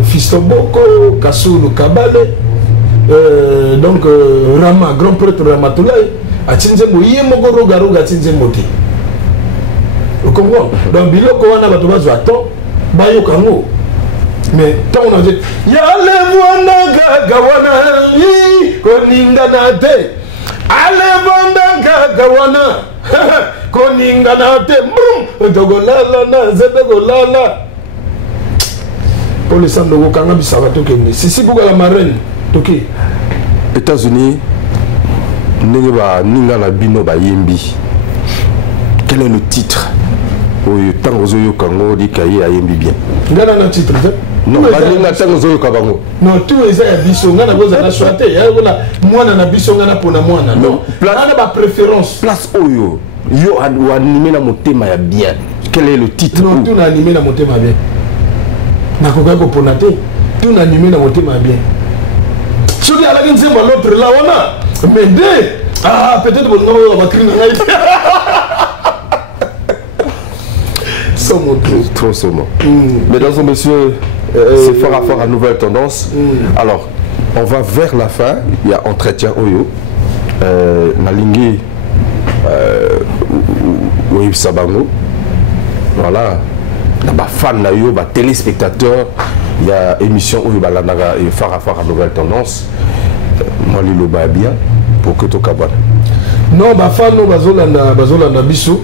Fiston Boko, Kassou, Kabale, donc Rama, grand prêtre Ramatoulaye. Atinzembo yé moko roga roga atinzembo te. Vous comprenez? Donc biloko wana bato bazo attend bayo kango. Mais tant on a dit ya le wana gawana yi koninga na te. Ale vanda gawana koninga na te. Brum dogolala na zedogolala. Pour les sando ko kanga bisaba to kende. Sisi buga la marraine toki. États-Unis. Quel est le titre? Bien. Titre. Non, non, tout est biso. Ngana boza na choité. Moi na biso ngana pona moi na. Non, place ba préférence. Place oyo. Yo animé na motema ya bien. Quel est le titre? Non, tout na animé na motema bien. Na koka ko pona te. Tout na animé na motema bien. Soki ala kinze ba l'autre là ona. Mais peut-être que on va crier. Trop sombre. Mesdames et messieurs, c'est fort à nouvelle tendance. Alors, on va vers la fin. Il y a entretien Oyo. Nalingi Oyo Sabango. Voilà. Il y a fan nayo, téléspectateurs. Il y a émission Oyo Balanaga et fort à nouvelle tendance. Moi, je le bien pour que tu cabane. Non, ma femme, bazolanda biso.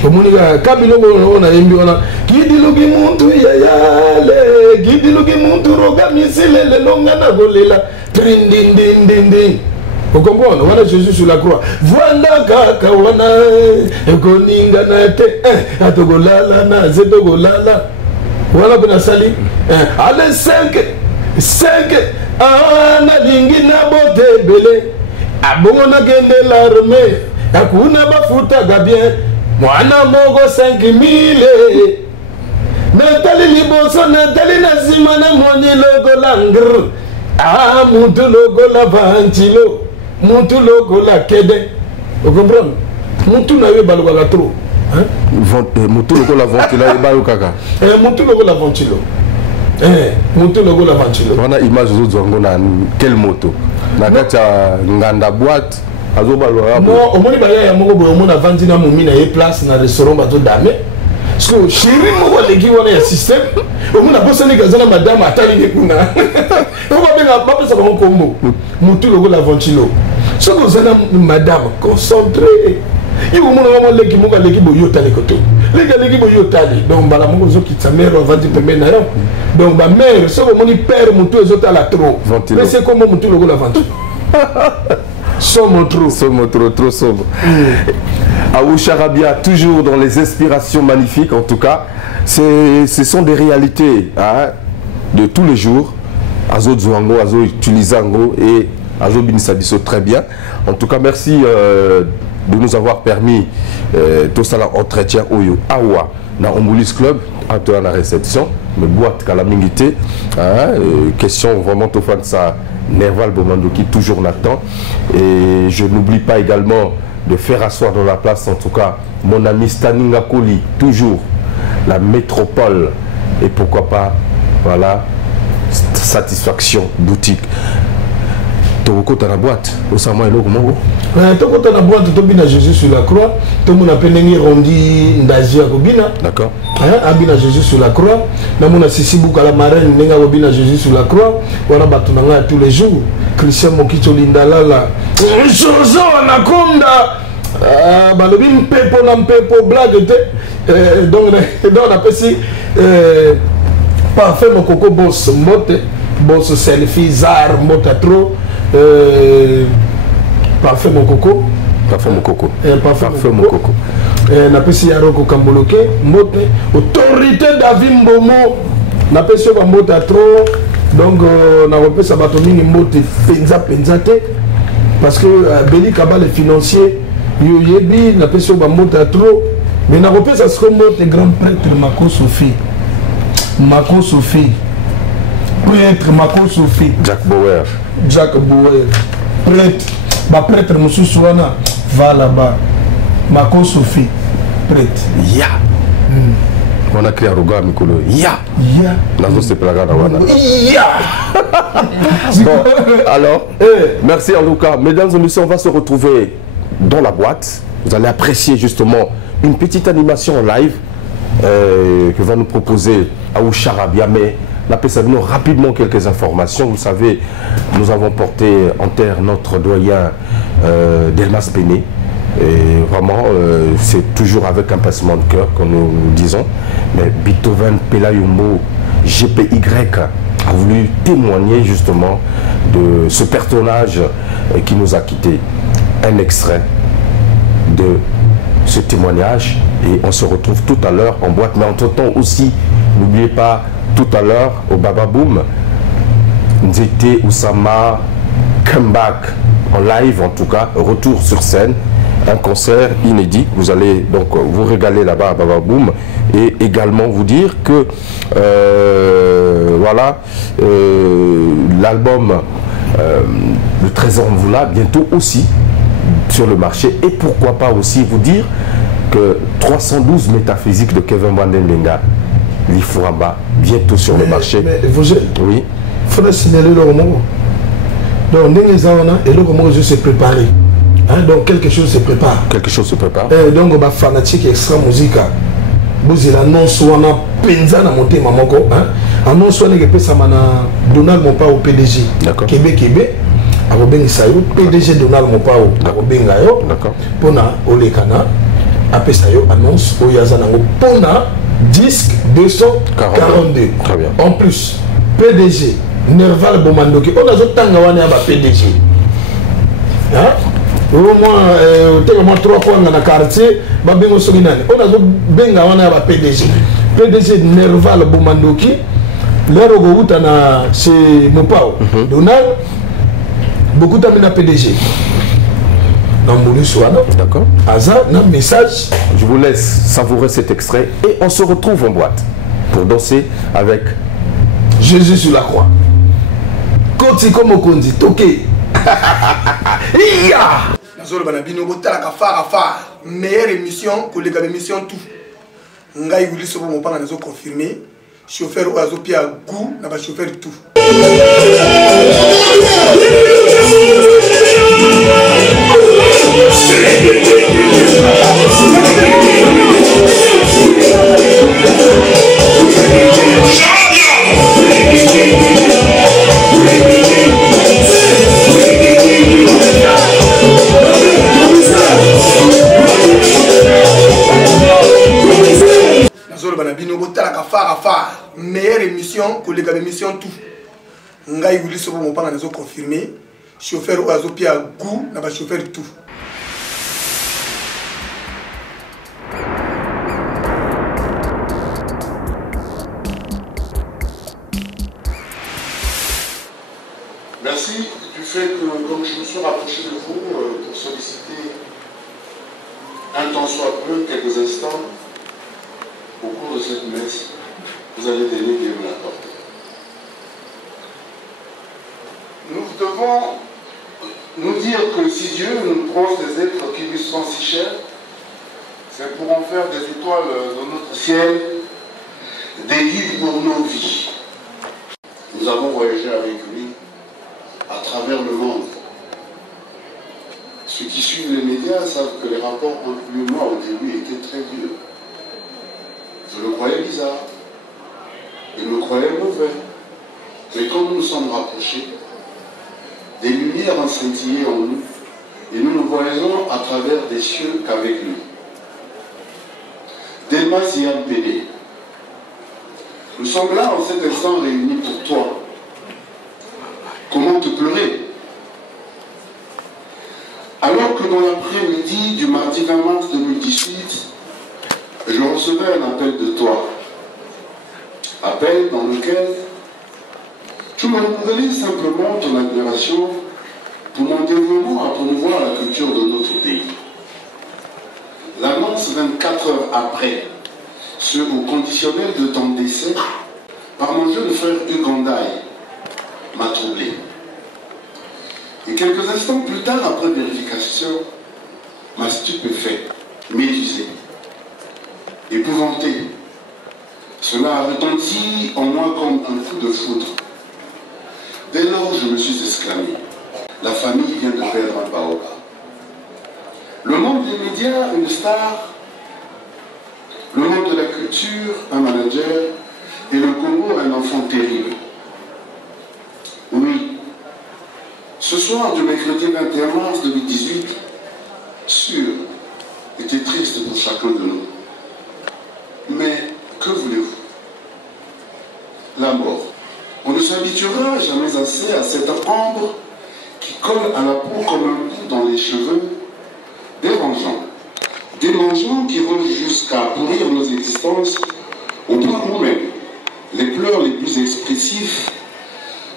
Kamilo on a on qui dit le muntu yale, qui dit le muntu roga misile le longa na golela, din din din din. Vous comprenez? On a Jésus sur la croix. Voilà kaka wana ekoninga na te atogolala na zedogolala. Voilà ben sali. Allez 5 ana lingi na bote bele abongo na gende l'armée akuna bafuta gabien mwana mogo 5000 natali liboso natali na zima na moni logo langr mutu logo la ventilo mutu logo la kede. Vous comprenez? Mutu na we balwa trop hein mutu logo la ventilo e bayo kaka mutu logo la ventilo. Moto logo la ventilo. On a image aux autres na quelle moto? Na kacha nganda boîte azoba lo. Non, au moins baya ya moko boyo mona vandi na mumina e place na restaurant bato dame. Parce que chéri moko legi wana ya système. Au moins bossa ni kazana madame atali ni kuna. On va bien pas pesa ba kombo. Moto logo la ventilo. Ce que vous avez madame concentré. Il vous montre legi moko legi boyo tali koto. Legi boyo tali. Donc bala moko zo kitsa mère vandi pembe na yo. Donc ma mère, ce que mon père mon tout est à la trop. Mais c'est comment mon tout la vente. Sombre trop sombre. Aou Charabia, toujours dans les inspirations magnifiques, en tout cas, ce sont des réalités hein, de tous les jours. Azo Zouango, Azo Utilizango et Azo Binisabiso, très bien. En tout cas, merci de nous avoir permis tout ça entretien Oyo Awa dans Ombulis Club, à la réception, mais boîte calamité, question vraiment tout fan ça. Nerval Bomando qui toujours n'attend. Et je n'oublie pas également de faire asseoir dans la place, en tout cas, mon ami Staninga Koli, toujours la métropole. Et pourquoi pas, voilà, satisfaction boutique. Tokota la boîte, au Samoa et l'Ogomongo. Tokota la boîte, Tobina Jésus sur la croix. Tout le monde a peine rondi Ndazia Gobina. D'accord. Abina Jésus sur la croix. Namona Sissi Bouka la marraine, Nenga Gobina Jésus sur la croix. Voilà Batunanga tous les jours. Christian Mokicho Lindalala. Jojo Anaconda. Balobi Mpepo na Mpepo blague. Donc on appelle ça parfait mon coco boss mote. Boss selfie, zar, motatro. Parfait mon coco. Parfait mon coco. Parfait mon coco. Napesi Yaroko Kamboloke, mote. Autorité David Mbomo. Napesi Yoba motatro. Donc, on a repris ça batonini mote penzate. Parce que Béli Kabal est financier. Yoyebi, napesi Yoba motatro. Mais on a repris ça ce mote grand prêtre Mako Sophie. Mako Sophie. Prêtre Mako Sophie. Jack Bauer. Jack Bauer. Prêtre. Bah prêtre Moussou Souana. Va là-bas. Mako Sophie. Prêtre. Ya. On a créé un regard Mikolo. Ya. Ya. Nazo se plagana wana. Ya. Bon, alors, merci en tout cas. Mesdames et messieurs, on va se retrouver dans la boîte. Vous allez apprécier justement une petite animation en live que va nous proposer Aoucha Rabia. Mais nous rapidement quelques informations. Vous savez, nous avons porté en terre notre doyen Delmas Péné. Et vraiment, c'est toujours avec un pincement de cœur que nous disons. Mais Beethoven Pelayumbo GPY a voulu témoigner justement de ce personnage qui nous a quittés. Un extrait de ce témoignage et on se retrouve tout à l'heure en boîte. Mais entre-temps aussi, n'oubliez pas, tout à l'heure au Baba Boom, Nzete Oussama comeback en live, en tout cas, retour sur scène, un concert inédit. Vous allez donc vous régaler là-bas à Baba Boom et également vous dire que voilà, l'album Le Trésor Mvoula bientôt aussi sur le marché et pourquoi pas aussi vous dire que 312 métaphysiques de Kevin Wandendenga l'Ifuramba bientôt sur le marché. Mais vous êtes, oui. Il faudrait signaler le roman. Donc, les ans, et le roman se préparer. Hein, donc, quelque chose se prépare. Quelque chose se prépare. Et donc, on va fanatique extra musique. Vous avez l'annonce, on a penza na monté mamoko. Annonce, on a fait ça, Donald Mopa au PDG. D'accord. Québec. Arobeng Sayo, PDG Donald Mopa au Arobeng Layo. D'accord. Pona Olekana. Après Sayo, annonce, Oyazanango. Pona. Disque 242. Très bien. En plus, PDG, Nerval Bomandoki, on a d'autres Tangawane à PDG. Hein? Au moins 3 points dans le quartier, on a d'autres Bengawane à PDG. PDG Nerval Bomandoki, l'air au route c'est Mopao. Donald, beaucoup d'amina PDG. D'accord. Hasard, un message. Je vous laisse savourer cet extrait et on se retrouve en boîte pour danser avec Jésus sur la croix. Koti comme Okondi, toqué. Nazolo banabino botala kafara meilleure émission que les émission tout. Ngai wuli sobo mo panga nazo confirmer. Chauffeur oazo pia goût na ba chauffeur tout. Nazolo banabino botala kafara meilleure émission que les émission tout. Ngai wuli sobo mo panga nazo confirmer. Chauffeur oazo pia goût na ba chauffeur tout. Merci du fait que, comme je me suis rapproché de vous pour solliciter un temps soit peu, quelques instants, au cours de cette messe, vous allez donner Dieu me l'accorder. Nous devons nous dire que si Dieu nous prend des êtres qui lui sont si chers, c'est pour en faire des étoiles dans notre ciel, des guides pour nos vies. Nous avons voyagé avec lui à travers le monde. Ceux qui suivent les médias savent que les rapports entre lui et moi au début étaient très durs. Je le croyais bizarre. Il me croyait mauvais. Mais quand nous nous sommes rapprochés, des lumières ont scintillé en nous et nous ne voyons à travers des cieux qu'avec lui. Delmas Yam Pédé, nous sommes là en cet instant réunis pour toi. Comment te pleurer? Alors que dans l'après-midi du mardi 20 mars 2018, je recevais un appel de toi. Appel dans lequel tu me renouvelais simplement ton admiration pour mon dévouement à promouvoir la culture de notre pays. L'annonce 24 heures après, ce au conditionnel de ton décès, par mon jeune frère Ugandaï, m'a troublé. Et quelques instants plus tard, après vérification, m'a stupéfait, médusé, épouvanté. Cela a retenti en moi comme un coup de foudre. Dès lors, je me suis exclamé, la famille vient de perdre un baobab. Le monde des médias, une star, le monde de la culture, un manager, et le Congo, un enfant terrible. Oui, ce soir du mercredi 21 mars 2018, sûr, était triste pour chacun de nous. Mais que voulez-vous? La mort. On ne s'habituera jamais assez à cette ambre qui colle à la peau comme un coup dans les cheveux, dérangeant. Dérangeant qui vont jusqu'à pourrir nos existences au point où même les pleurs les plus expressifs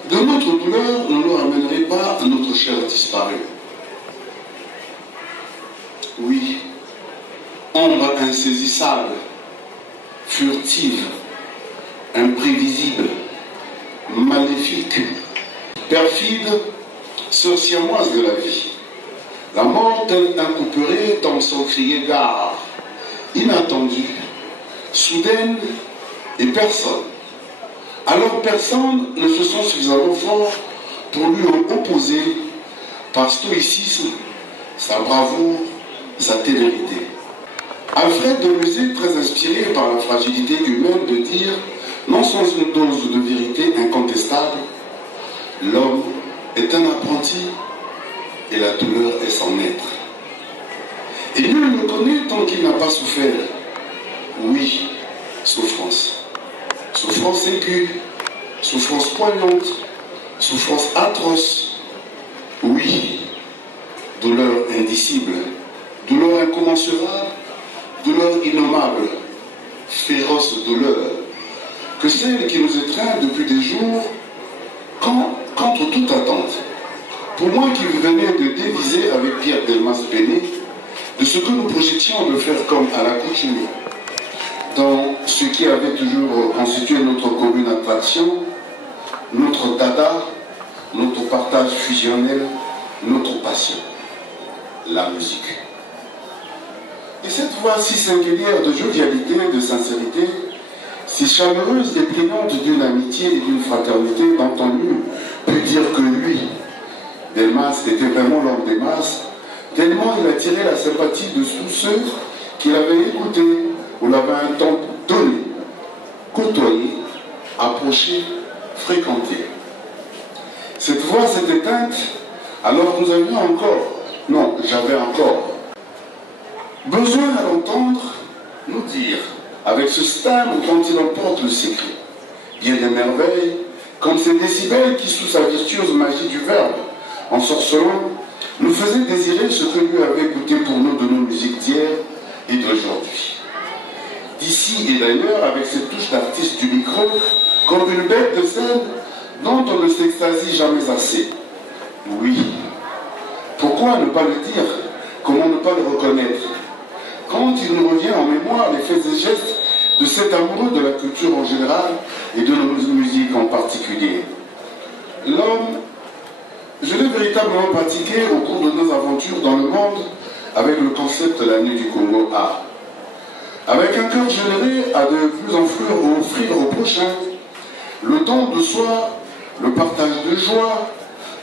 de notre douleur ne nous ramèneraient pas à notre chair disparue. Oui, ombre insaisissable, furtive, imprévisible, maléfique, perfide, sorcière-moise de la vie. La mort tel un couperet dans son crier gare, inattendue, soudaine et personne. Alors personne ne se sent suffisamment fort pour lui opposer par stoïcisme, sa bravoure, sa ténérité. Alfred de Musset, très inspiré par la fragilité humaine, de dire, non sans une dose de vérité incontestable, l'homme est un apprenti et la douleur est son maître. Et nul ne connaît tant qu'il n'a pas souffert. Oui, souffrance. Souffrance aiguë, souffrance poignante, souffrance atroce. Oui, douleur indicible, douleur incommensurable, douleur innommable, féroce douleur, que celle qui nous étreint depuis des jours, contre toute attente. Pour moi qui venais de déviser avec Pierre Delmas Pédé, de ce que nous projetions de faire comme à l'accoutumée, dans ce qui avait toujours constitué notre commune attraction, notre dada, notre partage fusionnel, notre passion, la musique. Et cette voix si singulière de jovialité, de sincérité, si chaleureuse et plaignante d'une amitié et d'une fraternité dont on eût pu dire que lui, Delmas, était vraiment l'homme des masses, tellement il attirait la sympathie de tous ceux qui l'avaient écouté ou l'avaient un temps donné, côtoyé, approché, fréquenté. Cette voix s'est éteinte, alors nous avions encore, non, j'avais encore, besoin à l'entendre nous dire, avec ce stade dont il emporte le secret, bien des merveilles, comme ces décibels qui, sous sa virtuose magie du verbe, ensorcelant, nous faisaient désirer ce que lui avait goûté pour nous de nos musiques d'hier et d'aujourd'hui. D'ici et d'ailleurs, avec cette touche d'artiste du micro, comme une bête de scène dont on ne s'extasie jamais assez. Oui, pourquoi ne pas le dire? Comment ne pas le reconnaître? Quand il nous revient en mémoire les faits et gestes de cet amoureux de la culture en général et de nos musiques en particulier. L'homme, je l'ai véritablement pratiqué au cours de nos aventures dans le monde avec le concept de la nuit du Congo A. Avec un cœur généré à de plus en plus offrir au prochain le don de soi, le partage de joie,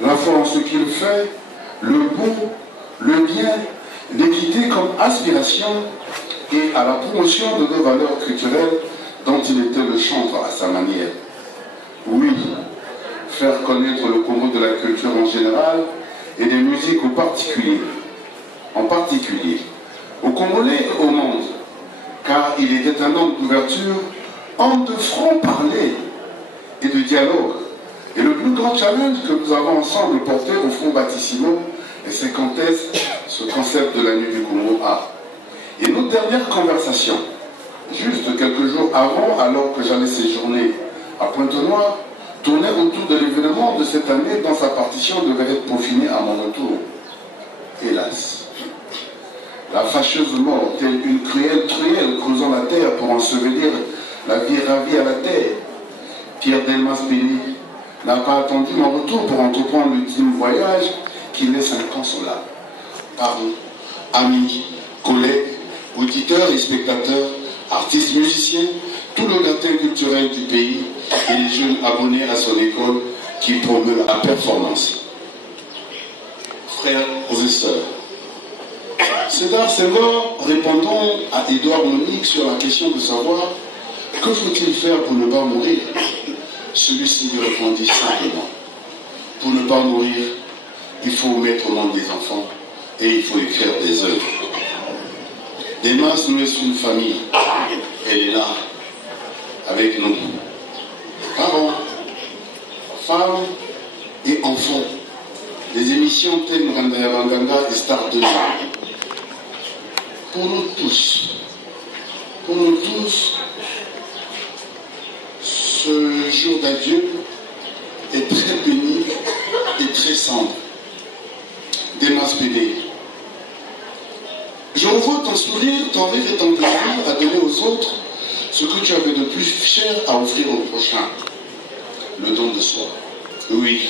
la foi en ce qu'il fait, le beau, le bien, l'équité comme aspiration et à la promotion de nos valeurs culturelles dont il était le chantre à sa manière. Oui, faire connaître le Congo de la culture en général et des musiques en particulier aux Congolais et au monde, car il était un homme d'ouverture, homme de franc-parler et de dialogue. Et le plus grand challenge que nous avons ensemble porté au Front Bâtissimo, et c'est quand est-ce ce concept de la nuit du Congo a. Et notre dernière conversation, juste quelques jours avant, alors que j'allais séjourner à Pointe-Noire, tournait autour de l'événement de cette année dont sa partition devait être peaufinée à mon retour. Hélas. La fâcheuse mort, telle une cruelle truelle creusant la terre pour ensevelir la vie ravie à la terre. Pierre Delmas Béni n'a pas attendu mon retour pour entreprendre l'ultime voyage qui laisse inconsolable. Parents, amis, collègues, auditeurs et spectateurs, artistes, musiciens, tout le gratin culturel du pays et les jeunes abonnés à son école qui promeut la performance. Frères et sœurs, Sédar Senghor, répondons à Édouard Monique sur la question de savoir que faut-il faire pour ne pas mourir. Celui-ci lui répondit simplement: pour ne pas mourir, il faut mettre au monde des enfants et il faut écrire des œuvres. Delmas nous est une famille, elle est là, avec nous. Parents, femmes et enfants. Des émissions telles Mrandayabanganga et Star de l'art. Pour nous tous, ce jour d'adieu est très pénible et très sombre. Delmas Béni. Je revois ton sourire, ton rire et ton plaisir à donner aux autres ce que tu avais de plus cher à offrir au prochain, le don de soi. Oui,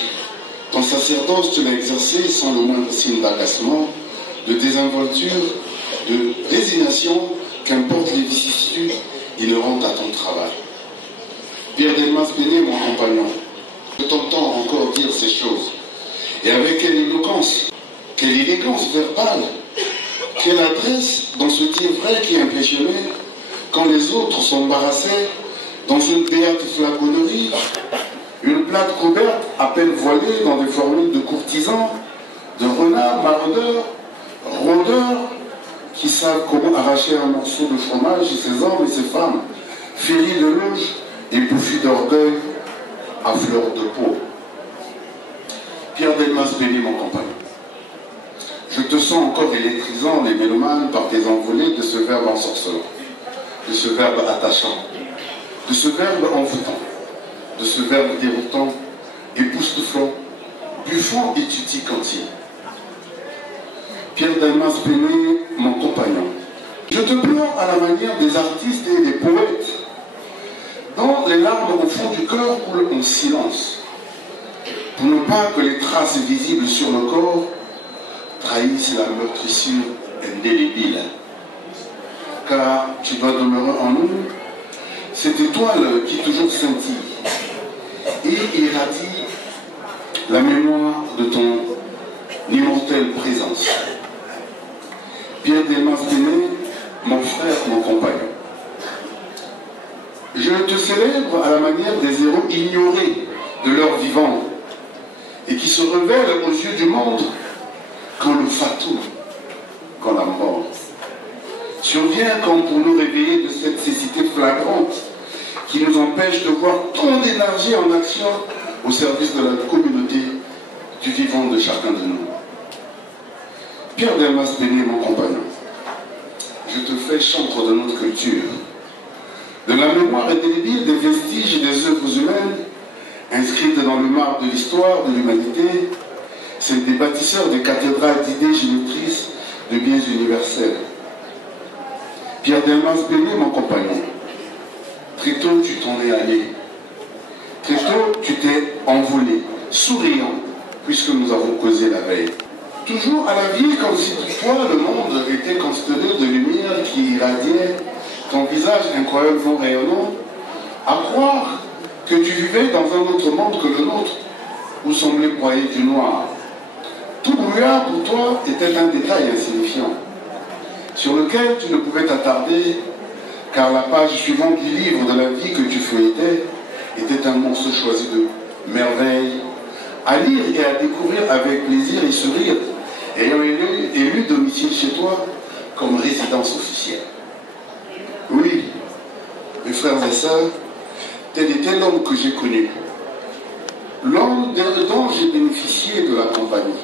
ton sacerdoce, tu l'as exercé sans le moindre signe d'agacement, de désinvolture, de résignation, qu'importe les vicissitudes inhérentes à ton travail. Pierre Delmas Béni, mon compagnon, je t'entends encore dire ces choses. Et avec quelle éloquence, quelle élégance verbale, quelle adresse dans ce dire vrai qui impressionnait quand les autres s'embarrassaient dans une béate flaconnerie, une plate couverte à peine voilée dans des formules de courtisans, de renards, maraudeurs, rôdeurs, qui savent comment arracher un morceau de fromage chez ces hommes et ces femmes, féris de louche et bouffis d'orgueil à fleur de peau. Pierre Delmas Béni, mon compagnon. Je te sens encore électrisant les mélomanes par tes envolées de ce verbe ensorcelant, de ce verbe attachant, de ce verbe envoûtant, de ce verbe déroutant, époustouflant, buffant et tuticantier. Pierre Delmas Béni, mon compagnon. Je te pleure à la manière des artistes et des poètes, dont les larmes au fond du cœur coulent en silence, pour ne pas que les traces visibles sur le corps trahissent la meurtrissure indélébile. Car tu dois demeurer en nous cette étoile qui toujours scintille et irradie la mémoire de ton immortelle présence. Pierre Delmas Béni, mon frère, mon compagnon. Je te célèbre à la manière des héros ignorés de leur vivant et qui se révèlent aux yeux du monde quand le fatou, quand la mort survient comme pour nous réveiller de cette cécité flagrante qui nous empêche de voir tant d'énergie en action au service de la communauté du vivant de chacun de nous. Pierre Delmas Béni, mon compagnon, je te fais chantre de notre culture, de la mémoire indélébile des vestiges et des œuvres humaines inscrites dans le marbre de l'histoire de l'humanité, c'est des bâtisseurs des cathédrales d'idées génétrices de biens universels. Pierre Delmas Béni, mon compagnon, très tôt tu t'en es allé, très tôt tu t'es envolé, souriant, puisque nous avons causé la veille. Toujours à la vie, comme si pour toi le monde était constellé de lumière qui irradiait ton visage incroyablement rayonnant, à croire que tu vivais dans un autre monde que le nôtre, où semblait broyer du noir. Tout brouillard pour toi était un détail insignifiant, sur lequel tu ne pouvais t'attarder, car la page suivante du livre de la vie que tu feuilletais était un morceau choisi de merveille, à lire et à découvrir avec plaisir et sourire, ayant élu domicile chez toi comme résidence officielle. Oui, mes frères et sœurs, tel était l'homme que j'ai connu, l'homme dont j'ai bénéficié de la compagnie.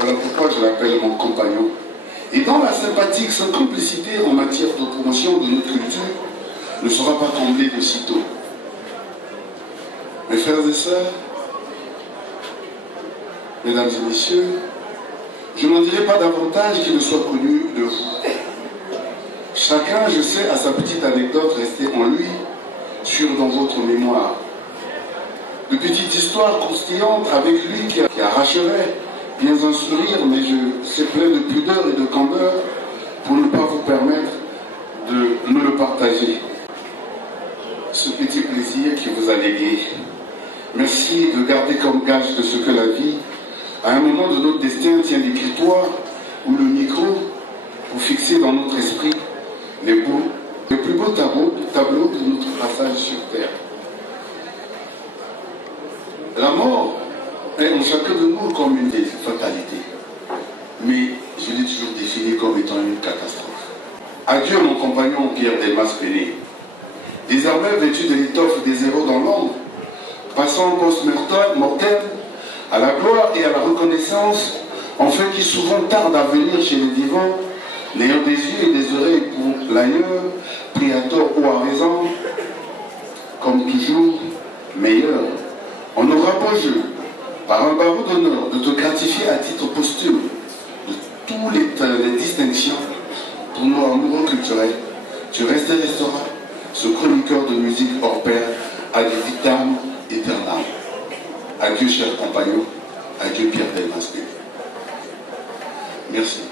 Voilà pourquoi je l'appelle mon compagnon. Et dans la sympathique, sa complicité en matière de promotion de notre culture ne sera pas tombée de sitôt. Mes frères et sœurs, mesdames et messieurs, je n'en dirai pas davantage qu'il ne soit connu de vous. Chacun, je sais, a sa petite anecdote restée en lui, sûre dans votre mémoire. De petites histoires croustillantes avec lui qui arracherait bien un sourire, mais je sais plein de pudeur et de candeur pour ne pas vous permettre de me le partager. Ce petit plaisir qui vous a légué. Merci de garder comme gage de ce que la vie, à un moment de notre destin, tient l'écritoire ou le micro pour fixer dans notre esprit les plus beaux tableaux de notre passage sur Terre. La mort est en chacun de nous comme une fatalité, mais je l'ai toujours définie comme étant une catastrophe. Adieu mon compagnon Pierre Delmas Péné. Désormais vêtu de l'étoffe des héros dans l'ombre, passant post-mortem à la gloire et à la reconnaissance, en fait qui souvent tarde à venir chez les vivants, n'ayant des yeux et des oreilles pour l'ailleurs, pris à tort ou à raison, comme toujours, meilleur. On aura beau jeu, par un barreau d'honneur, de te gratifier à titre posthume de toutes les distinctions pour nos amoureux culturels. Tu restes et resteras ce chroniqueur de musique hors pair ad vitam aeternam. Adieu, chers compagnons. Adieu, Pierre Delmas Péné. Merci.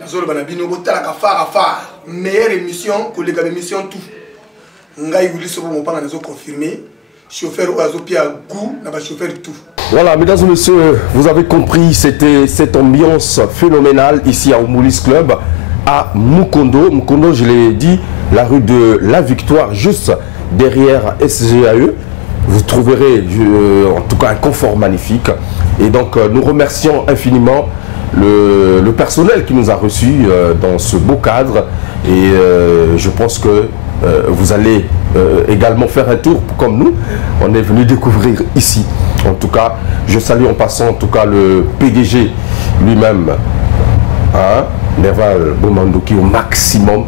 Nazolo banabino botalaka fara meilleure émission que les émissions tout. Ngai wuli sobo mopanga nazo confirmer chauffeur ou azo pia goût na ba chauffeur tout. Voilà, mesdames et messieurs, vous avez compris, c'était cette ambiance phénoménale ici à Oumoulis Club, à Mukondo. Mukondo, je l'ai dit, la rue de la Victoire, juste derrière SGAE. Vous trouverez en tout cas un confort magnifique. Et donc, nous remercions infiniment le personnel qui nous a reçus dans ce beau cadre. Et je pense que vous allez également faire un tour comme nous. On est venu découvrir ici. En tout cas, je salue en passant en tout cas le PDG lui-même, hein, Nerval Boumandouki, au maximum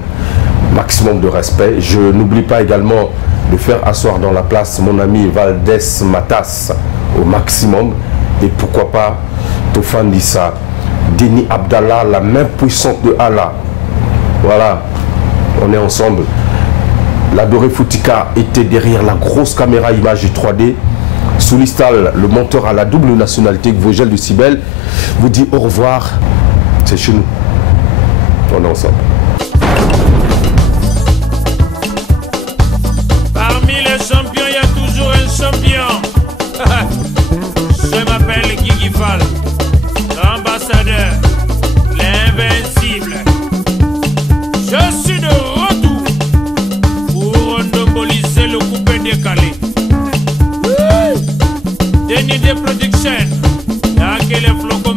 de respect. Je n'oublie pas également de faire asseoir dans la place mon ami Valdez Matas au maximum. Et pourquoi pas Tofandissa, Denis Abdallah, la main puissante de Allah. Voilà, on est ensemble. L'adoré Foutika était derrière la grosse caméra image 3D. Soulistal, le monteur à la double nationalité, Vogel de Cibel, vous dit au revoir. C'est chez nous. On est ensemble. Parmi les champions, il y a toujours un champion. Je m'appelle Guigui Fall, l'ambassadeur, l'invincible. Je suis de retour pour monopoliser le coupé décalé. Denis de Production, là que les flocons